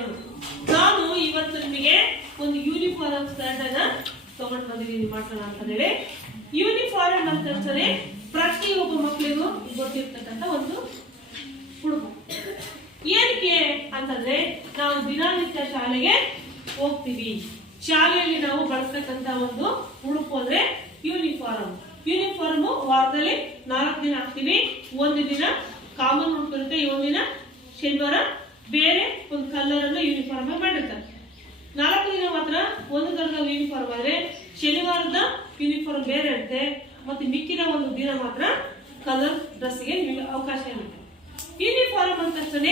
ಶಾಲೆಗಳು. ನಾನು ಇವತ್ತು ನಿಮಗೆ ಒಂದು ಯೂನಿಫಾರ್ಮ್ ಸ್ಟ್ಯಾಂಡ್ ಅನ್ನ ತಗೊಂಡು ಬಂದಿದ್ದೀನಿ ಮಾಡ್ಸೋಣ ಅಂತ ಹೇಳಿ. ಯೂನಿಫಾರ್ಮ್ ಅಂತಂದ್ರೆ ಪ್ರತಿಯೊಬ್ಬ ಮಕ್ಕಳಿಗೂ ಗೊತ್ತಿರ್ತಕ್ಕಂಥ ಒಂದು ಉಡುಪು. ಏನಕ್ಕೆ ಅಂತಂದ್ರೆ ನಾವು ದಿನನಿತ್ಯ ಶಾಲೆಗೆ ಹೋಗ್ತೀವಿ, ಶಾಲೆಯಲ್ಲಿ ನಾವು ಬಳಸ್ತಕ್ಕಂಥ ಒಂದು ಉಡುಪು ಅಂದ್ರೆ ಯೂನಿಫಾರ್ಮ್. ಯೂನಿಫಾರ್ಮ್ ವಾರದಲ್ಲಿ 4 ದಿನ ಹಾಕ್ತಿವಿ. ಒಂದು ದಿನ ಕಾಮನ್ ಉಡುಪು ಇರುತ್ತೆ, ಒಂದಿನ ಶನಿವಾರ ಬೇರೆ ಒಂದು ಕಲರ್ ಅನ್ನು ಯೂನಿಫಾರ್ಮ್ ಮಾಡಿರ್ತಾರೆ. 4 ದಿನ ಮಾತ್ರ ಒಂದು ತರದ ಯೂನಿಫಾರ್ಮ್ ಆದ್ರೆ ಶನಿವಾರದ ಯೂನಿಫಾರ್ಮ್ ಬೇರೆ ಇರುತ್ತೆ, ಮತ್ತೆ ಮಿಕ್ಕಿನ ಒಂದು ದಿನ ಮಾತ್ರ ಕಲರ್ ಡ್ರೆಸ್ಗೆ ಅವಕಾಶ ಇರುತ್ತೆ. ಯೂನಿಫಾರ್ಮ್ ಅಂತ ತಕ್ಷಣ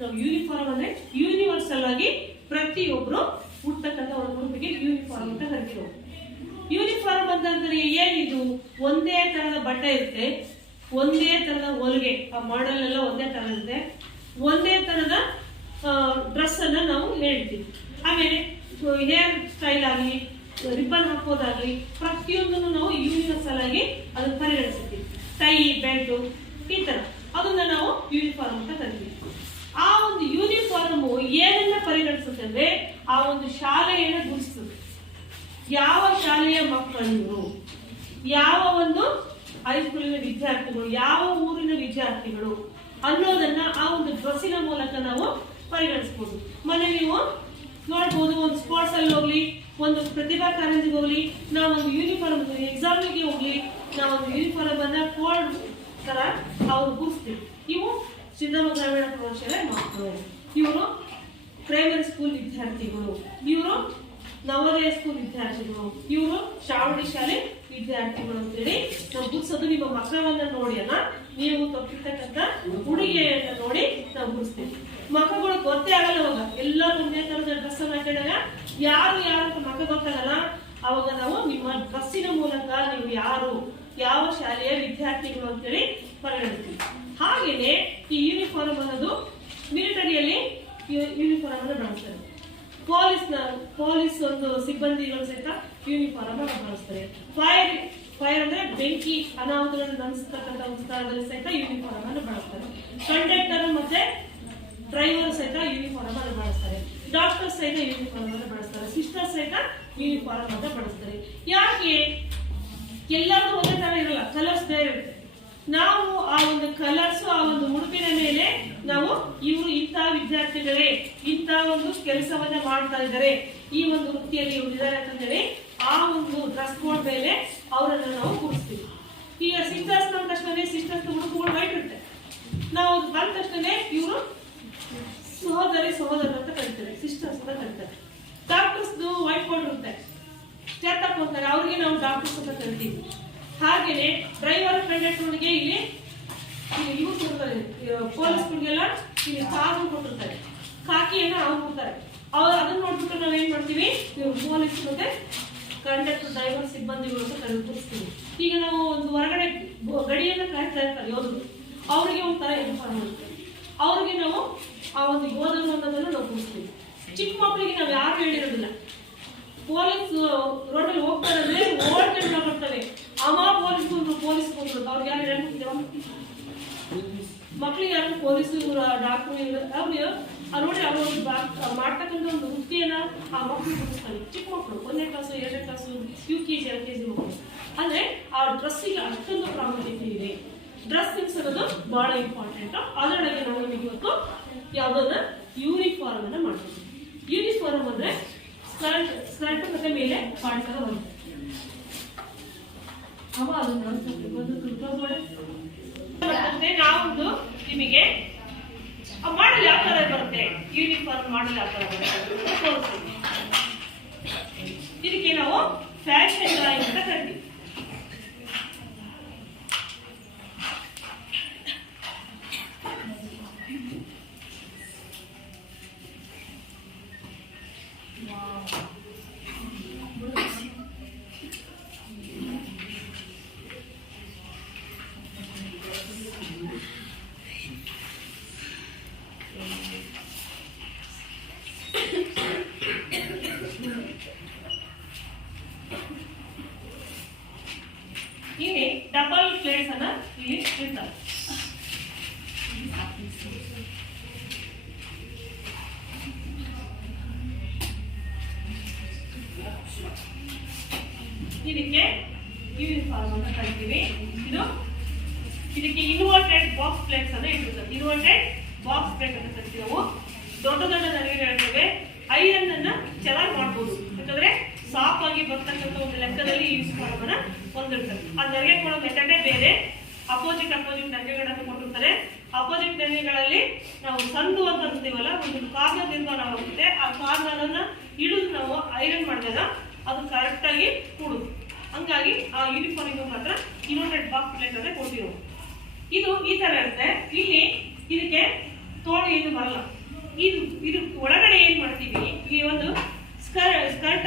ನಾವು ಯೂನಿಫಾರ್ಮ್ ಅಂದ್ರೆ ಯೂನಿವರ್ಸಲ್ ಆಗಿ ಪ್ರತಿಯೊಬ್ರು ಉಡ್ತಕ್ಕಂಥ ಒಂದು ಉಡುಪಿಗೆ ಯೂನಿಫಾರ್ಮ್ ಅಂತ ಕರಿತೀವಿ. ಯೂನಿಫಾರ್ಮ್ ಅಂತಂದ್ರೆ ಏನಿದು, ಒಂದೇ ತರದ ಬಟ್ಟೆ ಇರುತ್ತೆ, ಒಂದೇ ತರದ ಹೊಲಿಗೆ, ಆ ಮಾಡೆಲ್ ಎಲ್ಲ ಒಂದೇ ತರ ಇರುತ್ತೆ, ಒಂದೇ ತರದ ಡ್ರೆಸ್ ಅನ್ನ ನಾವು ಹೇಳ್ತೀವಿ. ಆಮೇಲೆ ಹೇರ್ ಸ್ಟೈಲ್ ಆಗಲಿ, ರಿಬ್ಬನ್ ಹಾಕೋದಾಗ್ಲಿ, ಪ್ರತಿಯೊಂದನ್ನು ನಾವು ಯೂನಿವರ್ಸಲ್ ಆಗಿ ಅದನ್ನ ಪರಿಗಣಿಸ್ತೀವಿ. ಟೈ, ಬೆಲ್ಟ್ ಈ ತರ ಅದನ್ನ ನಾವು ಯೂನಿಫಾರ್ಮ್ ಅಂತ ಕರಿತೀವಿ. ಆ ಒಂದು ಯೂನಿಫಾರ್ಮ್ ಏನನ್ನ ಪರಿಗಣಿಸುತ್ತೆ ಅಂದ್ರೆ ಆ ಒಂದು ಶಾಲೆಯನ್ನು ಗುರುತಿಸುತ್ತೆ. ಯಾವ ಶಾಲೆಯ ಮಕ್ಕಳು, ಯಾವ ಒಂದು ಹೈಸ್ಕೂಲಿನ ವಿದ್ಯಾರ್ಥಿಗಳು, ಯಾವ ಊರಿನ ವಿದ್ಯಾರ್ಥಿಗಳು ಅನ್ನೋದನ್ನ ಆ ಒಂದು ಡ್ರೆಸ್ಸಿನ ಮೂಲಕ ನಾವು ಪರಿಗಣಿಸಬಹುದು. ಮೊನ್ನೆ ನೀವು ನೋಡ್ಬೋದು, ಒಂದು ಸ್ಪೋರ್ಟ್ಸ್ ಅಲ್ಲಿ ಹೋಗ್ಲಿ, ಒಂದು ಪ್ರತಿಭಾ ಕಾರಂಜಿಗೆ ಹೋಗ್ಲಿ, ನಾವೊಂದು ಯೂನಿಫಾರ್ಮ್ ಎಕ್ಸಾಮಿಗೆ ಹೋಗ್ಲಿ, ನಾವೊಂದು ಯೂನಿಫಾರ್ಮ್ ಅನ್ನ ಕೋಡ್ ತರ ಅವ್ರು ಗುರುಸ್ತೀವಿ. ಇವು ಸಿದ್ದಮ್ಮ ಗ್ರಾಮೀಣ ಪ್ರೌಢಶಾಲೆ ಮಕ್ಕಳು, ಇವರು ಪ್ರೈಮರಿ ಸ್ಕೂಲ್ ವಿದ್ಯಾರ್ಥಿಗಳು, ಇವರು ನವೋದಯ ಸ್ಕೂಲ್ ವಿದ್ಯಾರ್ಥಿಗಳು, ಇವರು ಶ್ರಾವಣಿ ಶಾಲೆ ವಿದ್ಯಾರ್ಥಿಗಳು ಅಂತೇಳಿ ನಾವು ಗುರುಸೋದು. ನಿಮ್ಮ ಮಕ್ಕಳನ್ನ ನೋಡಿ ಅಲ್ಲ, ನೀವು ತಪ್ಪಿರ್ತಕ್ಕಂಥ ಉಡುಗೆಯನ್ನ ನೋಡಿ ನಾವು ಗುರುಸ್ತೀವಿ. ಮಕ್ಕಳು ಗೊತ್ತೇ ಆಗಲ್ಲ, ಅವಾಗ ಎಲ್ಲ ಒಂದೇ ತರದ ಡ್ರೆಸ್ ಅನ್ನ ಹಾಕಿದಾಗ ಯಾರು ಅಂತ ಮಕ್ಕ ಗೊತ್ತಾಗಲ್ಲ. ಅವಾಗ ನಾವು ನಿಮ್ಮ ಡ್ರೆಸ್ಸಿನ ಮೂಲಕ ನೀವು ಯಾರು, ಯಾವ ಶಾಲೆಯ ವಿದ್ಯಾರ್ಥಿಗಳು ಅಂತೇಳಿ ಪರಿಗಣಿಸ್ತೀವಿ. ಹಾಗೇನೆ ಈ ಯೂನಿಫಾರ್ಮ್ ಅನ್ನೋದು ಮಿಲಿಟರಿಯಲ್ಲಿ ಯೂನಿಫಾರ್ಮ್ ಅನ್ನು ಬಳಸ್ತಾರೆ. ಪೊಲೀಸ್ ಒಂದು ಸಿಬ್ಬಂದಿಗಳು ಸಹಿತ ಯೂನಿಫಾರ್ಮ್ ಅನ್ನು ಬಳಸ್ತಾರೆ. ಫೈರ್ ಅಂದ್ರೆ ಬೆಂಕಿ ಅನಾಹುತಗಳನ್ನು ನಡೆಸತಕ್ಕಂಥ ಒಂದು ಸ್ಥಳದಲ್ಲಿ ಸಹಿತ ಯೂನಿಫಾರ್ಮ್ ಅನ್ನು ಬಳಸ್ತಾರೆ. ಕಂಡಕ್ಟರ್ ಮತ್ತೆ ಡ್ರೈವರ್ ಸಹಿತ ಯೂನಿಫಾರ್ಮ್ ಅನ್ನು ಬಳಸ್ತಾರೆ. ಡಾಕ್ಟರ್ ಸಹಿತ ಯೂನಿಫಾರ್ಮ್ ಅನ್ನು ಬಳಸ್ತಾರೆ. ಸಿಸ್ಟರ್ ಸಹಿತ ಯೂನಿಫಾರ್ಮ್ ಅಂತ ಬಳಸ್ತಾರೆ. ಯಾಕೆ? ಎಲ್ಲರೂ ಒಂದೇ ತರ ಇರಲ್ಲ, ಕಲರ್ಸ್ ಬೇರೆ ಇರುತ್ತೆ. ನಾವು ಆ ಒಂದು ಕಲರ್ಸ್, ಆ ಒಂದು ಉಡುಪಿನ ಮೇಲೆ ನಾವು ಇವರು ಇಂಥ ವಿದ್ಯಾರ್ಥಿಗಳೇ ಇಂಥ ಒಂದು ಕೆಲಸವನ್ನ ಮಾಡ್ತಾ ಇದ್ದಾರೆ, ಈ ಒಂದು ವೃತ್ತಿಯಲ್ಲಿ ಇವರು ಇದ್ದಾರೆ ಅಂತಂದ್ರೆ ಆ ಒಂದು ಡ್ರೆಸ್ ಕೋಡ್ ಮೇಲೆ ಅವರನ್ನು ನಾವು ಕೂರಿಸ್ತೀವಿ. ಈಗ ಸಿಸ್ಟರ್ಸ್ ಅಂದ ತಕ್ಷಣ ಸಿಸ್ಟರ್ಸ್ ಉಡುಪುಗಳು ವೈಟ್ ಇರುತ್ತೆ, ನಾವು ಬಂದ ತಕ್ಷಣ ಇವರು ಸಹೋದರ ಅಂತ ಕರೀತಾರೆ, ಸಿಸ್ಟರ್ಸ್ ಅಂತ ಕರೀತಾರೆ. ಡಾಕ್ಟರ್ಸ್ ವೈಟ್ ಕೋಡ್ ಇರುತ್ತೆ, ಸ್ಟೆಪ್ ಹೋಗ್ತಾರೆ, ಅವ್ರಿಗೆ ನಾವು ಡಾಕ್ಟರ್ಸ್ ಅಂತ ಕರಿತೀವಿ. ಹಾಗೇನೆ ಡ್ರೈವರ್ ಕಂಡಕ್ಟರ್ಗೆ ಇಲ್ಲಿ ಇವು ಕೊಡ್ತಾರೆ, ಪೊಲೀಸ್ಗಳಿಗೆಲ್ಲ ಇಲ್ಲಿ ಕಾರು ಕೊಟ್ಟಿರ್ತಾರೆ, ಕಾಕಿಯನ್ನ ಅವ್ರು ಕೊಡ್ತಾರೆ. ಅವ್ರು ಅದನ್ನ ನೋಡ್ಬಿಟ್ಟು ನಾವ್ ಏನ್ ಮಾಡ್ತೀವಿ, ಪೊಲೀಸ್ ಮತ್ತೆ ಕಂಡಕ್ಟರ್ ಡ್ರೈವರ್ ಸಿಬ್ಬಂದಿಗಳು ಅಂತ ಕರೆಸ್ತೀವಿ. ಈಗ ನಾವು ಒಂದು ಹೊರಗಡೆ ಗಡಿಯನ್ನ ಕಾಯ್ತಾ ಇರ್ತಾರೆ ಯೋಧರು, ಅವ್ರಿಗೆ ಒಂಥರ ಯೂನಿಫಾರ್ಮ್ ಇರುತ್ತೆ, ಅವ್ರಿಗೆ ನಾವು ಆ ಒಂದು ಯೋಧರು ಅನ್ನೋದನ್ನು ನಾವು ಕೂರಿಸ್ತೀವಿ. ಚಿಕ್ಕ ಮಕ್ಕಳಿಗೆ ನಾವು ಯಾರು ಹೇಳಿರೋದಿಲ್ಲ, ಪೊಲೀಸ್ ರೋಡಲ್ಲಿ ಹೋಗ್ತಾರೆ ಅಂದ್ರೆ ಓಡ್ಕೊಂಡು ಬರ್ತವೆ, ಅಮ್ಮ ಪೊಲೀಸ್ ಬಂದ್ರು ಅವ್ರಿಗೆ ಯಾರು ಹೇಳ್ಬಿಟ್ಟಿದ್ದೇವೆ, ಮಕ್ಳಿಗೆ ಯಾರು ಪೊಲೀಸ್ ಡಾಕ್ಟರ್ ಅವ್ರಿಗೆ ನೋಡಿ ಅವ್ರು ಮಾಡ್ತಕ್ಕಂಥ ಒಂದು ವೃತ್ತಿಯನ್ನ ಆ ಮಕ್ಕಳು ಗುರುತಿಸ್ತಾರೆ. ಚಿಕ್ಕ ಮಕ್ಕಳು 1ನೇ ಕ್ಲಾಸು 2ನೇ ಕ್ಲಾಸು UKG LKG ಮಕ್ಕಳು ಅಂದ್ರೆ ಆ ಡ್ರೆಸ್ಸಿಗೆ ಅಷ್ಟೊಂದು ಪ್ರಾಮುಖ್ಯತೆ ಇದೆ. ಡ್ರೆಸ್ ಸೆನ್ಸ್ ಅನ್ನೋದು ಬಹಳ ಇಂಪಾರ್ಟೆಂಟ್. ಅದರೊಳಗೆ ನಾವು ನಿಮಗೆ ಇವತ್ತು ಯಾವುದನ್ನ ಯೂನಿಫಾರ್ಮ್ ಅನ್ನ ಮಾಡ್ತೀವಿ. ಯೂನಿಫಾರ್ಮ್ ಅಂದ್ರೆ ಸ್ಕರ್ಟ್ ಮತ್ತೆ ಮೇಲೆ ಪಾಡ್ತರ ಬರುತ್ತೆ. ನಾವೊಂದು ನಿಮಗೆ ಮಾಡಲ್ ಯಾವ ತರ ಬರುತ್ತೆ, ಯೂನಿಫಾರ್ಮ್ ಮಾಡಲ್ ಯಾವ ತರ ಬರುತ್ತೆ ಇದಕ್ಕೆ ನಾವು ಫ್ಯಾಷನ್ ಡ್ರಾಯಿಂಗ್ ಅಂತ ಕರಿತೀವಿ. ಇದಕ್ಕೆ ಯೂನಿಫಾರ್ಮ್ ಅಂತ ಕರಿತೀವಿ. ಇದಕ್ಕೆ ಇನ್ವರ್ಟೆಡ್ ಬಾಕ್ಸ್ ಪ್ಲೇಟ್ಸ್ ಅಂತ ಇಟ್ಟಿರ್ತಾರೆ. ಇನ್ವರ್ಟೆಡ್ ಬಾಕ್ಸ್ ಪ್ಲೇಟ್ ಅಂತ ಕರಿತೀವಿ. ನಾವು ದೊಡ್ಡ ದೊಡ್ಡ ನರಿಗೆಗಳಿರ್ತವೆ. ಐರನ್ ಅನ್ನ ಚೆನ್ನಾಗಿ ಮಾಡ್ಬೋದು, ಯಾಕಂದ್ರೆ ಸಾಫ್ ಆಗಿ ಬರ್ತಕ್ಕಂಥ ಒಂದು ಲೆಕ್ಕದಲ್ಲಿ ಯೂನಿಫಾರ್ಮ್ ಅನ್ನ ಹೊಂದಿರ್ತಾರೆ. ಆ ನರಿಗೆ ಕೊಡೋ ಮೆಥಡೇ ಬೇರೆ. ಅಪೋಸಿಟ್ ನರಿಗೆಗಳನ್ನು ಕೊಟ್ಟಿರ್ತಾರೆ. ಅಪೋಸಿಟ್ ನರಿಗೆಗಳಲ್ಲಿ ನಾವು ಸಂದು ಅಂತ ಅಂತೀವಲ್ಲ, ಒಂದು ಕಾರ್ನ ನಿರ್ಮಾಣವಾಗುತ್ತೆ. ಆ ಕಾರ್ನನ್ನ ಹಿಡಿದು ನಾವು ಐರನ್ ಮಾಡಿದಾಗ ಅದು ಕರೆಕ್ಟ್ ಆಗಿ ಕೂಡುದು. ಹಂಗಾಗಿ ಆ ಯೂನಿಫಾರ್ಮ್ ಮಾತ್ರ ಇನ್ವರ್ಟೆಡ್ ಬಾಕ್ಸ್ ಪ್ಲೇಟ್ ಅಂತ ಕೊಡ್ತೀವಿ. ಇದು ಈ ತರ ಇರುತ್ತೆ. ಇಲ್ಲಿ ಇದಕ್ಕೆ ತೋಳು ಏನು ಬರಲ್ಲ. ಇದು ಒಳಗಡೆ ಏನ್ ಮಾಡ್ತೀವಿ, ಈ ಒಂದು ಸ್ಕರ್ಟ್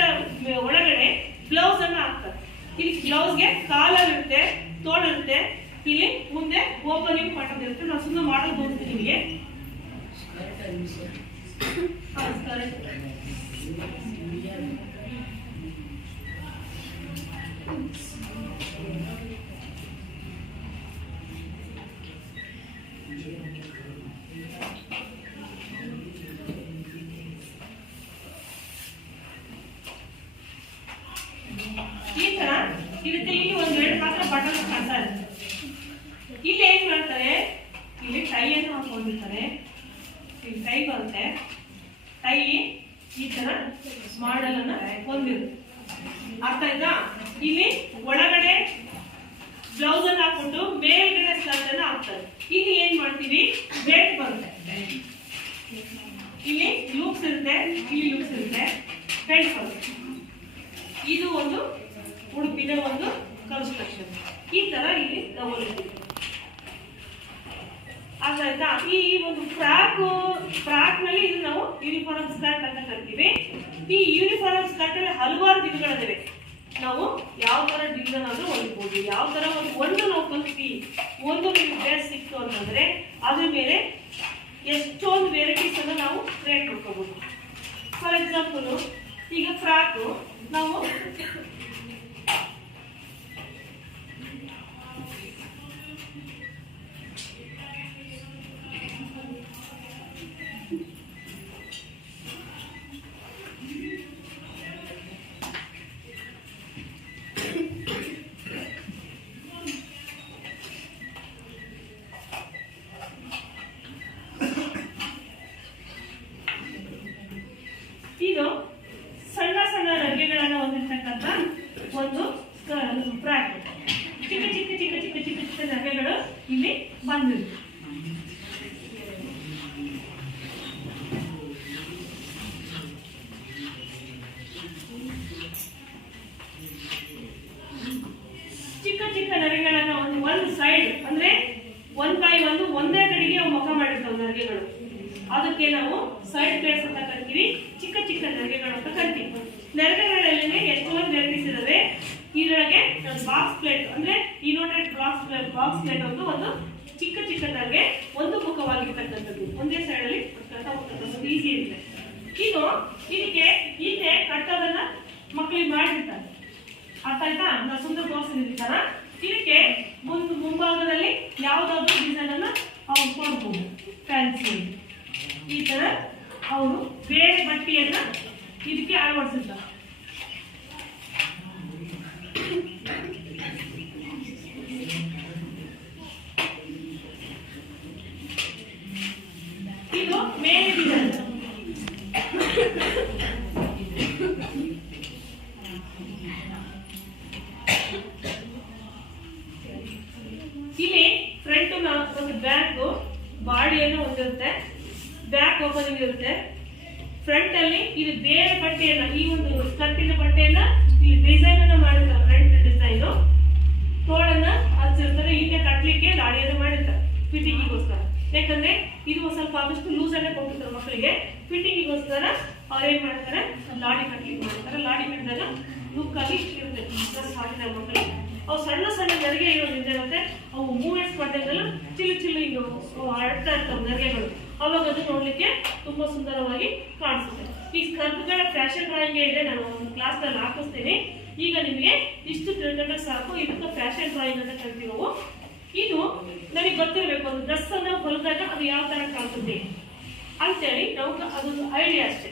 ಒಳಗಡೆ ಬ್ಲೌಸ್ ಅನ್ನ ಹಾಕ್ತಾರೆ. ಇಲ್ಲಿ ಬ್ಲೌಸ್ಗೆ ಕಾಲರ್ ಇರುತ್ತೆ, ತೋಳು ಇರುತ್ತೆ. ಇಲ್ಲಿ ಮುಂದೆ ಓಪನಿಂಗ್ ಬಟನ್ ಇರುತ್ತೆ. ನಾವು ಸುಮ್ಮನೆ ಮಾಡಲ್ ತೋರಿಸ್ತೀನಿ ನಿಮಗೆ. ಈ ತರ ಇರುತ್ತೆ. ಇಲ್ಲಿ ಒಂದು ಎರಡು ಮಾತ್ರ ಬಟನ್ ಕಾಣ್ತಾ ಇರುತ್ತೆ. ಇಲ್ಲಿ ಏನ್ ಮಾಡ್ತಾರೆ, ಇಲ್ಲಿ ಟೈಯನ್ನು ಹಾಕೊಂಡಿರ್ತಾರೆ. ಇಲ್ಲಿ ಟೈ ಬರುತ್ತೆ. ಟೈ ಈ ತರ ಮಾಡಲ್ ಅನ್ನ ಹೊಂದಿರುತ್ತೆ. ಅರ್ಥ ಆಯ್ತಾ? ಇಲ್ಲಿ ಒಳಗಡೆ ಬ್ಲೌಸ್ ಅನ್ನ ಹಾಕೊಂಡು ಮೇಲ್ಗಡೆ ಸ್ಕರ್ಟ್ ಅನ್ನ ಹಾಕ್ತಾರೆ. ಇಲ್ಲಿ ಏನ್ ಮಾಡ್ತೀವಿ, ಬೇಟ್ ಬರುತ್ತೆ. ಇಲ್ಲಿ ಲೂಪ್ಸ್ ಇರುತ್ತೆ, ಇಲ್ಲಿ ಲೂಪ್ಸ್ ಇರುತ್ತೆ, ಬೇಟ್ ಬರುತ್ತೆ. ಇದು ಒಂದು ಉಡುಪಿನ ಒಂದು ಕನ್ಸ್ಟ್ರಕ್ಷನ್. ಈ ತರ ಇಲ್ಲಿ ತಗೊಳ್ಳಿ. ಆಯ್ತಾ? ಈ ಒಂದು ಫ್ರಾಕ್ ನಲ್ಲಿ ಇದು ನಾವು ಯೂನಿಫಾರ್ಮ್ ಸ್ಕರ್ಟ್ ಅಂತ ಕರಿತೀವಿ. ಈ ಯೂನಿಫಾರ್ಮ್ ಸ್ಕರ್ಟ್ ಅಲ್ಲಿ ಹಲವಾರು ದಿನಗಳಿವೆ. ನಾವು ಯಾವ ತರ ಡಿಸೈನ್ ಆದ್ರೂ ಹೊಲಿಬಹುದು. ಯಾವ ತರ ಒಂದು ನಾವು ಕಲ್ತೀವಿ, ಒಂದು ನಿಮ್ಗೆ ಡ್ರೆಸ್ ಸಿಕ್ತು ಅಂತಂದ್ರೆ ಅದ್ರ ಮೇಲೆ ಎಷ್ಟೊಂದು ವೆರೈಟೀಸ್ ಅನ್ನ ನಾವು ಕ್ರಿಯೇಟ್ ಮಾಡ್ಕೋಬಹುದು. ಫಾರ್ ಎಕ್ಸಾಂಪಲ್, ಈಗ ಫ್ರಾಕ್ ನಾವು ಇದು ಸಣ್ಣ ಸಣ್ಣ ನರಿಗೆಗಳನ್ನು ಹೊಂದಿರತಕ್ಕಂಥ ಒಂದು ಫ್ರಾಕ್. ಚಿಕ್ಕ ಚಿಕ್ಕ ಚಿಕ್ಕ ಚಿಕ್ಕ ಚಿಕ್ಕ ಚಿಕ್ಕ ನರಿಗೆಗಳು ಇಲ್ಲಿ ಬಂದಿರುತ್ತೆ. ಚಿಕ್ಕ ಚಿಕ್ಕ ನರಿಗೆಗಳನ್ನು ಒಂದು ಸೈಡ್ ಅಂದ್ರೆ 1 ಒಂದೇ ಕಡೆಗೆ ಮುಖ ಮಾಡಿರ್ತಾವೆ ನರಿಗೆಗಳು. ಅದಕ್ಕೆ ನಾವು ಸೈಡ್ ಪ್ಲೇಟ್ಸ್ ಅಂತ ಕರಿತೀವಿ. ಚಿಕ್ಕ ಚಿಕ್ಕ ನರಿಗೆಗಳು ಅಂತ ಕರಿತೀವಿ. ನರಿಗೆಗಳಲ್ಲಿ ಎಷ್ಟೊಂದು ವೆರೈಟೀಸ್ ಇದಾವೆ. ಇದರೊಳಗೆ ಬಾಕ್ಸ್ ಪ್ಲೇಟ್ ಅಂದ್ರೆ ಇನ್ವರ್ಟೆಡ್ ಬಾಕ್ಸ್ ಪ್ಲೇಟ್ ಒಂದು ಚಿಕ್ಕ ಚಿಕ್ಕ ನರಿಗೆ ಒಂದು ಮುಖವಾಗಿರ್ತಕ್ಕಂಥದ್ದು, ಒಂದೇ ಸೈಡ್ ಅಲ್ಲಿ ಈಸಿ ಇರುತ್ತೆ. ಇದಕ್ಕೆ ಹಿಂದೆ ಕಟ್ಟೋದನ್ನ ಮಕ್ಕಳಿಗೆ ಮಾಡಿರ್ತಾರೆ. ಅರ್ಥ ಆಯ್ತಾ? ನಾವು ಸುಂದರ ತೋರಿಸಿದಿರ್ತಾರ. ಇದಕ್ಕೆ ಮುಂಭಾಗದಲ್ಲಿ ಯಾವ್ದಾದ್ರು ಡಿಸೈನ್ ಅನ್ನ ಅವ್ರು ಕೊಡ್ಬೋದು. ಫ್ಯಾನ್ಸಿ ಈ ತರ ಅವರು ಬೇರೆ ಬಟ್ಟೆಯನ್ನ ಇದಕ್ಕೆ ಅಳವಡಿಸಿರ್ತಾರೆ. ಇದು ಮೇಲೆ ಡಿಸೈನ್. ಇಲ್ಲಿ ಫ್ರಂಟ್ ಒಂದು ಬ್ಯಾಕ್ ಬಾಡಿಯನ್ನು ಹೊಂದಿರುತ್ತೆ. ಬ್ಯಾಕ್ ಓಪನಿಂಗ್ ಇರುತ್ತೆ. ಫ್ರಂಟ್ ಅಲ್ಲಿ ಇದು ಬೇರೆ ಬಟ್ಟೆಯನ್ನ, ಈ ಒಂದು ಸ್ಕರ್ಟಿನ ಬಟ್ಟೆಯನ್ನ ಇಲ್ಲಿ ಡಿಸೈನ್ ಅನ್ನ ಮಾಡಿರ್ತಾರೆ. ಫ್ರಂಟ್ ಡಿಸೈನ್ ತೋಳನ್ನ ಹಚ್ಚಿರ್ತಾರೆ. ಹಿಂದೆ ಕಟ್ಲಿಕ್ಕೆ ಲಾಡಿಯನ್ನು ಮಾಡಿರ್ತಾರೆ ಫಿಟ್ಟಿಂಗಿಗೋಸ್ಕರ. ಯಾಕಂದ್ರೆ ಇದು ಸ್ವಲ್ಪ ಆದಷ್ಟು ಲೂಸ್ ಅನ್ನ ಕೊಟ್ಟಿರ್ತಾರೆ ಮಕ್ಕಳಿಗೆ. ಫಿಟ್ಟಿಂಗಿಗೋಸ್ಕರ ಅವ್ರು ಏನ್ ಮಾಡ್ತಾರೆ, ಲಾಡಿ ಕಟ್ಲಿಕ್ಕೆ ಮಾಡ್ತಾರೆ. ಲಾಡಿ ಕಟ್ಟಿದಾಗ ಲುಕ್ ಆಗಿ ಇರುತ್ತೆ ಡ್ರೆಸ್ ಹಾಕಿದ ಮಕ್ಕಳಿಗೆ. ಅವು ಸಣ್ಣ ಸಣ್ಣ ನರಿಗೆ ಇರೋದ್ರಿಂದ ಇರುತ್ತೆ. ಅವು ಮೂವ್ಮೆಂಟ್ಸ್ ಮಾಡಿದಾಗೆಲ್ಲ ಚಿಲ್ಲು ಹಿಂಗೆ ಆಡ್ತಾ ಇರ್ತಾವೆ ನರಿಗೆಗಳು. ಅವಾಗ ಅದು ನೋಡ್ಲಿಕ್ಕೆ ತುಂಬಾ ಸುಂದರವಾಗಿ ಕಾಣಿಸುತ್ತೆ. ಈ ಸ್ಕರ್ಟ್ಗಳ ಫ್ಯಾಷನ್ ಡ್ರಾಯಿಂಗ್ ಇದೆ, ನಾನು ಒಂದು ಕ್ಲಾಸ್ ನಲ್ಲಿ ಹಾಕಿಸ್ತೀನಿ. ಈಗ ನಿಮಗೆ ಇಷ್ಟು ತಿಳ್ಕೊಂಡ್ರೆ ಸಾಕು. ಇದಕ್ಕೆ ಫ್ಯಾಷನ್ ಡ್ರಾಯಿಂಗ್ ಅಂತ ಕರಿತೀವಿ ನಾವು. ಇದು ನನಗೆ ಗೊತ್ತಿರಬೇಕು, ಒಂದು ಡ್ರೆಸ್ ಅನ್ನ ಹೊಲಿದಾಗ ಅದು ಯಾವ ತರ ಕಾಣಿಸುತ್ತೆ ಅಂತೇಳಿ ನಾವು ಅದೊಂದು ಐಡಿಯಾ ಅಷ್ಟೇ.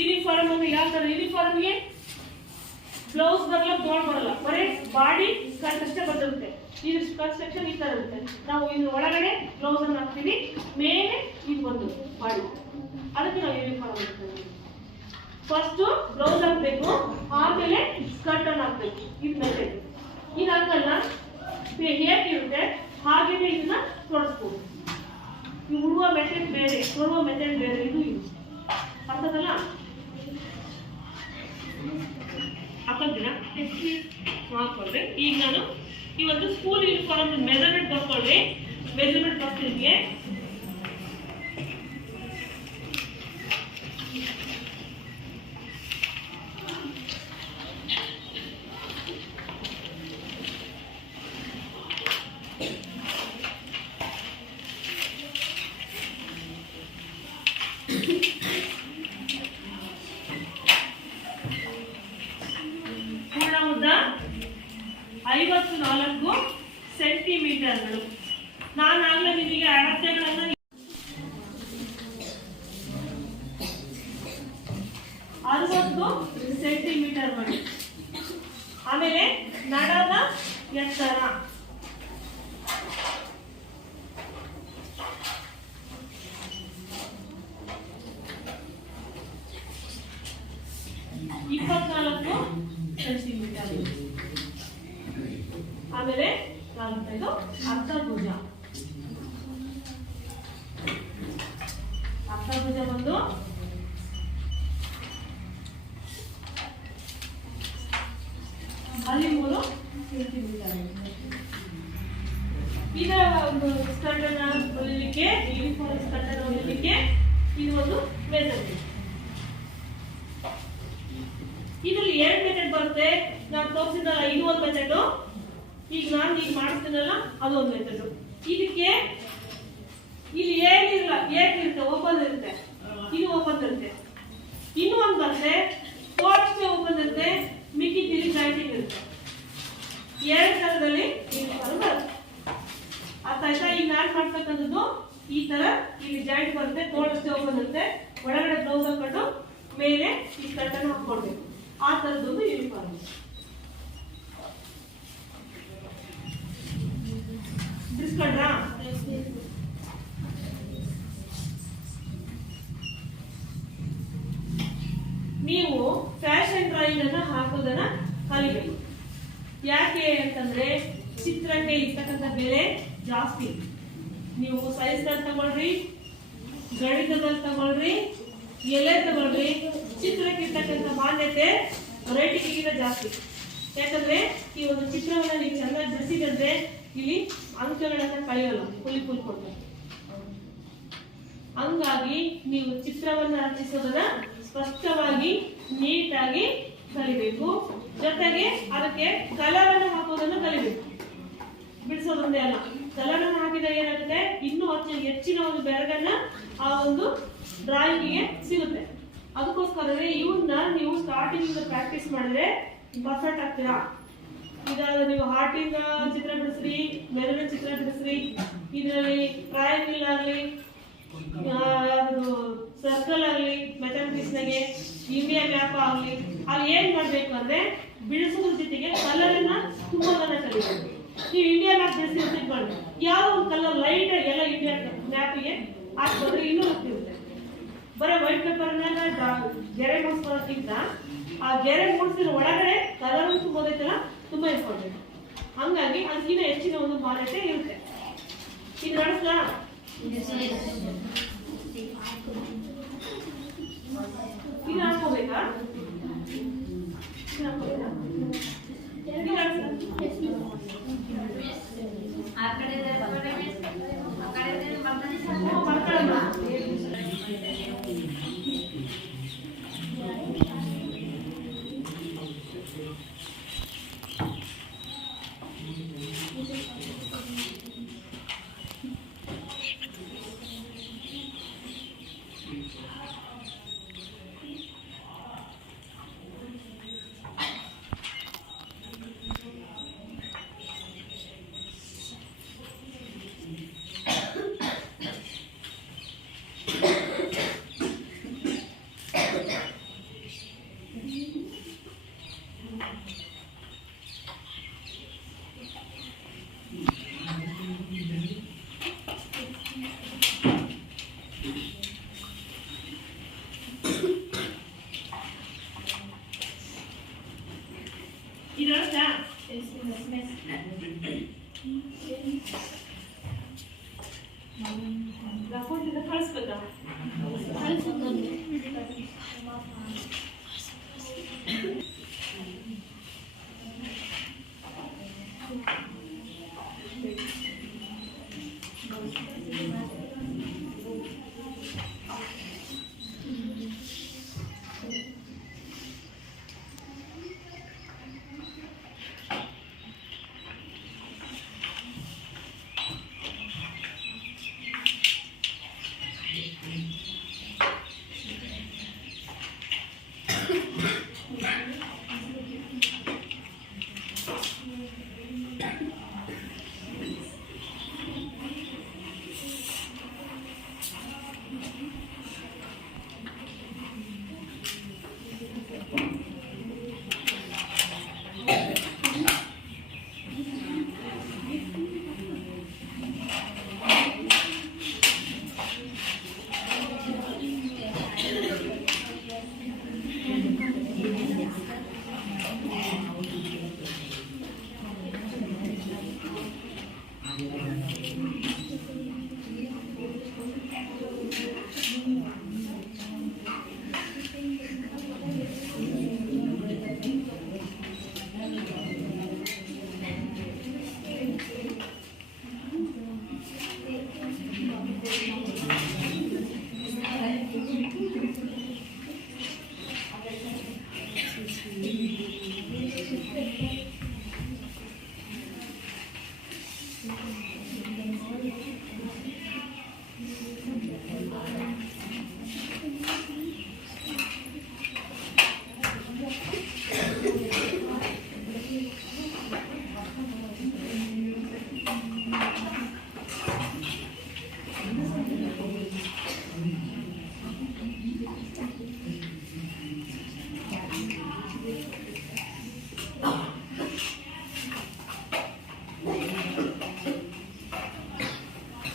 ಯೂನಿಫಾರ್ಮ್ ಅನ್ನು ಯಾವ ತರ, ಯೂನಿಫಾರ್ಮ್ಗೆ ಬ್ಲೌಸ್ ಬರಲ್ಲ, ತೋಳ್ ಬರಲ್ಲ, ಬರೀ ಬಾಡಿ ಸ್ಕರ್ಟ್ ಅಷ್ಟೇ ಬಂದಿರುತ್ತೆ. ಇದು ಸ್ಕರ್ಟ್ ಸೆಕ್ಷನ್ ಈ ತರ ಇರುತ್ತೆ. ನಾವು ಇದ್ರ ಒಳಗಡೆ ಬ್ಲೌಸ್ ಅನ್ನು ಹಾಕ್ತೀವಿ, ಮೇಲೆ ಇದು ಬಂದು ಬಾಡಿ, ಅದಕ್ಕೆ ನಾವು ಯೂನಿಫಾರ್ಮ್ ಹಾಕ್ತೀವಿ. ಫಸ್ಟ್ ಬ್ಲೌಸ್ ಹಾಕ್ಬೇಕು, ಆಮೇಲೆ ಸ್ಕರ್ಟ್ ಅನ್ನು ಹಾಕ್ಬೇಕು. ಇದು ಮೆಥಡ್. ಇದು ಹಂಗಲ್ಲ, ಹೇಗಿರುತ್ತೆ ಹಾಗೇನೆ ಇದನ್ನ ತೊಡಸ್ಬೋದು. ಈ ಉಡುವ ಮೆಥಡ್ ಬೇರೆ, ತೊಡುವ ಮೆಥಡ್ ಬೇರೆ, ಇದು ಅರ್ಥದಲ್ಲ. ಹಾಕೊಂಡ್ರೆ ಹಾಕೊಂಡ್ರೆ ಈಗ ನಾನು ಈ ಒಂದು ಸ್ಕೂಲ್ ಯೂನಿಫಾರ್ಮ್ ಮೆಜರ್ಮೆಂಟ್ ಬರ್ಕೊಳ್ಳಿ. ಮೆಜರ್ಮೆಂಟ್ ಬರ್ತಿದ್ಗೆ ಪೂರ್ಣ ಉದ್ದ 54 ಸೆಂಟಿಮೀಟರ್ಗಳು. ನಾನಾಗಲೇ ನಿಮಗೆ ಅಳತೆಗಳನ್ನು 60 ಸೆಂಟಿಮೀಟರ್ಗಳು. ಆಮೇಲೆ ನಡದ ಎತ್ತರ 24 ಸೆಂಟಿಮೀಟರ್. ಆಮೇಲೆ ಅರ್ಧ ಭುಜ. ಅರ್ಧ ಭುಜ ಬಂದು 13 ಸೆಂಟಿಮೀಟರ್. ಇದರ ಒಂದು ಸ್ಕರ್ಟ್ ಅನ್ನು ಹೊಲಿಲಿಕ್ಕೆ, ಯೂನಿಫಾರ್ಮ್ ಸ್ಕರ್ಟ್ ಅನ್ನು ಹೊಲಿಲಿಕ್ಕೆ ಇದು ಒಂದು ಮೆಥಡ್. ಇದರಲ್ಲಿ 2 ಮೆಥಡ್ ಬರುತ್ತೆ. ನಾನು ತೋರಿಸಿದಲ್ಲ ಇದು ಒಂದು ಮೆಥಡ್, ಈಗ ನಾನು ಈಗ ಮಾಡಿಸ್ತೀನಲ್ಲ ಅದು ಒಂದು ಮೆಥಡ್. ಇದಕ್ಕೆ ಇಲ್ಲಿ ಏನಿಲ್ಲ, ಏನಿರುತ್ತೆ ಓಪನ್ ಇರುತ್ತೆ, ಇದು ಓಪನ್ ಇರುತ್ತೆ. ಇನ್ನು ಒಂದು ಬರುತ್ತೆ ತೋರ್ಸೆ ಓಪನ್ ಇರುತ್ತೆ, ಮಿಕ್ಕಿದ್ದು ಜಾಯಿಂಟಿಂಗ್ ಇರುತ್ತೆ. 2 ಥರದಲ್ಲಿ ಬರುತ್ತೆ. ಅರ್ಥ ಆಯ್ತಾ? ಈಗ ನಾನು ಮಾಡ್ತಕ್ಕಂಥದ್ದು ಈ ತರ, ಇಲ್ಲಿ ಜಾಯಿಂಟ್ ಬರುತ್ತೆ, ತೋರ್ಸೆ ಓಪನ್ ಇರುತ್ತೆ, ಒಳಗಡೆ ಬ್ಲೌಸ್ ಹಾಕೊಂಡು ಮೇಲೆ ಈ ಸ್ಕರ್ಟ್ ಅನ್ನು ಹಾಕೊಳ್ಬೇಕು. ಆ ತರದೊಂದು ಯೂನಿಫಾರ್ಮ್. ಬಿಡಿಸ್ಕೊಂಡ್ರಾ? ನೀವು ಫ್ಯಾಷನ್ ಡ್ರಾಯಿಂಗ್ ಅನ್ನ ಹಾಕೋದನ್ನ ಕಲಿಬೇಕು. ಯಾಕೆ ಅಂತಂದ್ರೆ ಚಿತ್ರಕ್ಕೆ ಇರ್ತಕ್ಕಂಥ ಬೆಲೆ ಜಾಸ್ತಿ. ನೀವು ಸೈಜ್ದಲ್ಲಿ ತಗೊಳ್ರಿ, ಗಣಿತದಲ್ಲಿ ತಗೊಳ್ರಿ, ಎಲೆ ತಗೊಳ್ರಿ, ಚಿತ್ರಕ್ಕೆ ಇರ್ತಕ್ಕಂಥ ಮಾನ್ಯತೆ ರೇಟಿಂಗಿಗಿಂತ ಜಾಸ್ತಿ. ಯಾಕಂದ್ರೆ ಈ ಒಂದು ಚಿತ್ರವನ್ನ ನೀವು ಚೆನ್ನಾಗಿ ಬಿಡಿಸಿದ್ರೆ ಇಲ್ಲಿ ಅಂಕಗಳನ್ನ ಕಳೆಯಲ್ಲ, ಫುಲ್ ಕೊಡ್ತಾರೆ. ಹಂಗಾಗಿ ನೀವು ಚಿತ್ರವನ್ನ ರಚಿಸೋದನ್ನ ಸ್ಪಷ್ಟವಾಗಿ ನೀಟಾಗಿ ಕಲಿಬೇಕು. ಜೊತೆಗೆ ಅದಕ್ಕೆ ಕಲರ್ ಅನ್ನು ಹಾಕೋದನ್ನು ಕಲಿಬೇಕು. ಬಿಡಿಸೋದೊಂದೇ ಅಲ್ಲ, ಕಲರ್ ಅನ್ನು ಹಾಕಿದಾಗ ಏನಾಗುತ್ತೆ, ಇನ್ನೂ ಹೆಚ್ಚಿನ ಒಂದು ಬೆರಗನ್ನ ಆ ಒಂದು ಡ್ರಾಯಿಂಗಿಗೆ ಸಿಗುತ್ತೆ. ಅದಕ್ಕೋಸ್ಕರವೇ ಇವನ್ನ ನೀವು ಸ್ಟಾರ್ಟಿಂಗ್ ಪ್ರಾಕ್ಟೀಸ್ ಮಾಡಿದ್ರೆ ಪರ್ಫೆಕ್ಟ್ ಆಗ್ತೀರಾ. ಈಗ ನೀವು ಹಾರ್ಟಿಂದ ಚಿತ್ರ ಬಿಡಿಸ್ರಿ, ಮೆರಳಿನ ಚಿತ್ರ ಬಿಡಿಸ್ರಿ, ಇದರಲ್ಲಿ ಟ್ರಯಾಂಗಲ್ ಆಗಲಿ, ಸರ್ಕಲ್ ಆಗಲಿ, ಮ್ಯಾಥಮೆಟಿಕ್ಸ್ನಾಗೆ ಇಂಡಿಯಾ ಮ್ಯಾಪ್ ಆಗಲಿ, ಅಲ್ಲಿ ಏನ್ ಮಾಡ್ಬೇಕು ಅಂದ್ರೆ ಬಿಡಿಸೋದ್ರ ಜೊತೆಗೆ ಕಲರ್ ಅನ್ನ ತುಂಬೋದನ್ನ ಕಲಿಬೇಕು. ನೀವು ಇಂಡಿಯಾ ಮ್ಯಾಪ್ ಬಿಡಿಸಿ ಮಾಡಿ ಯಾವ ಒಂದು ಕಲರ್ ಲೈಟ್ ಎಲ್ಲ ಇಂಡಿಯಾ ಮ್ಯಾಪಿಗೆ ಹಾಕ್ಬೋದ್ರೆ ಇನ್ನೂ ಗೊತ್ತಿರುತ್ತೆ. ಬರೀ ವೈಟ್ ಪೇಪರ್ ಗೆರೆ ಮೂಡಿಸ್ಕೊಳ್ಳೋಕ್ಕಿಂತ ಆ ಗೆರೆ ಮೂಡಿಸಿರೋ ಒಳಗಡೆ ಕಲರ್ ತುಂಬೋದೈತಲ್ಲ ತುಂಬಾ ಇಂಪಾರ್ಟೆಂಟ್. ಹಂಗಾಗಿ ಅದಕ್ಕಿಂತ ಹೆಚ್ಚಿನ ಒಂದು ಮಾನ್ಯತೆ ಇರುತ್ತೆ. ಇದು ನಡೆಸ್ಲಾ? ಇದು ಹಾಕೋಬೇಕಾ? ಕಳಿಸ್ಬೇಕಾ?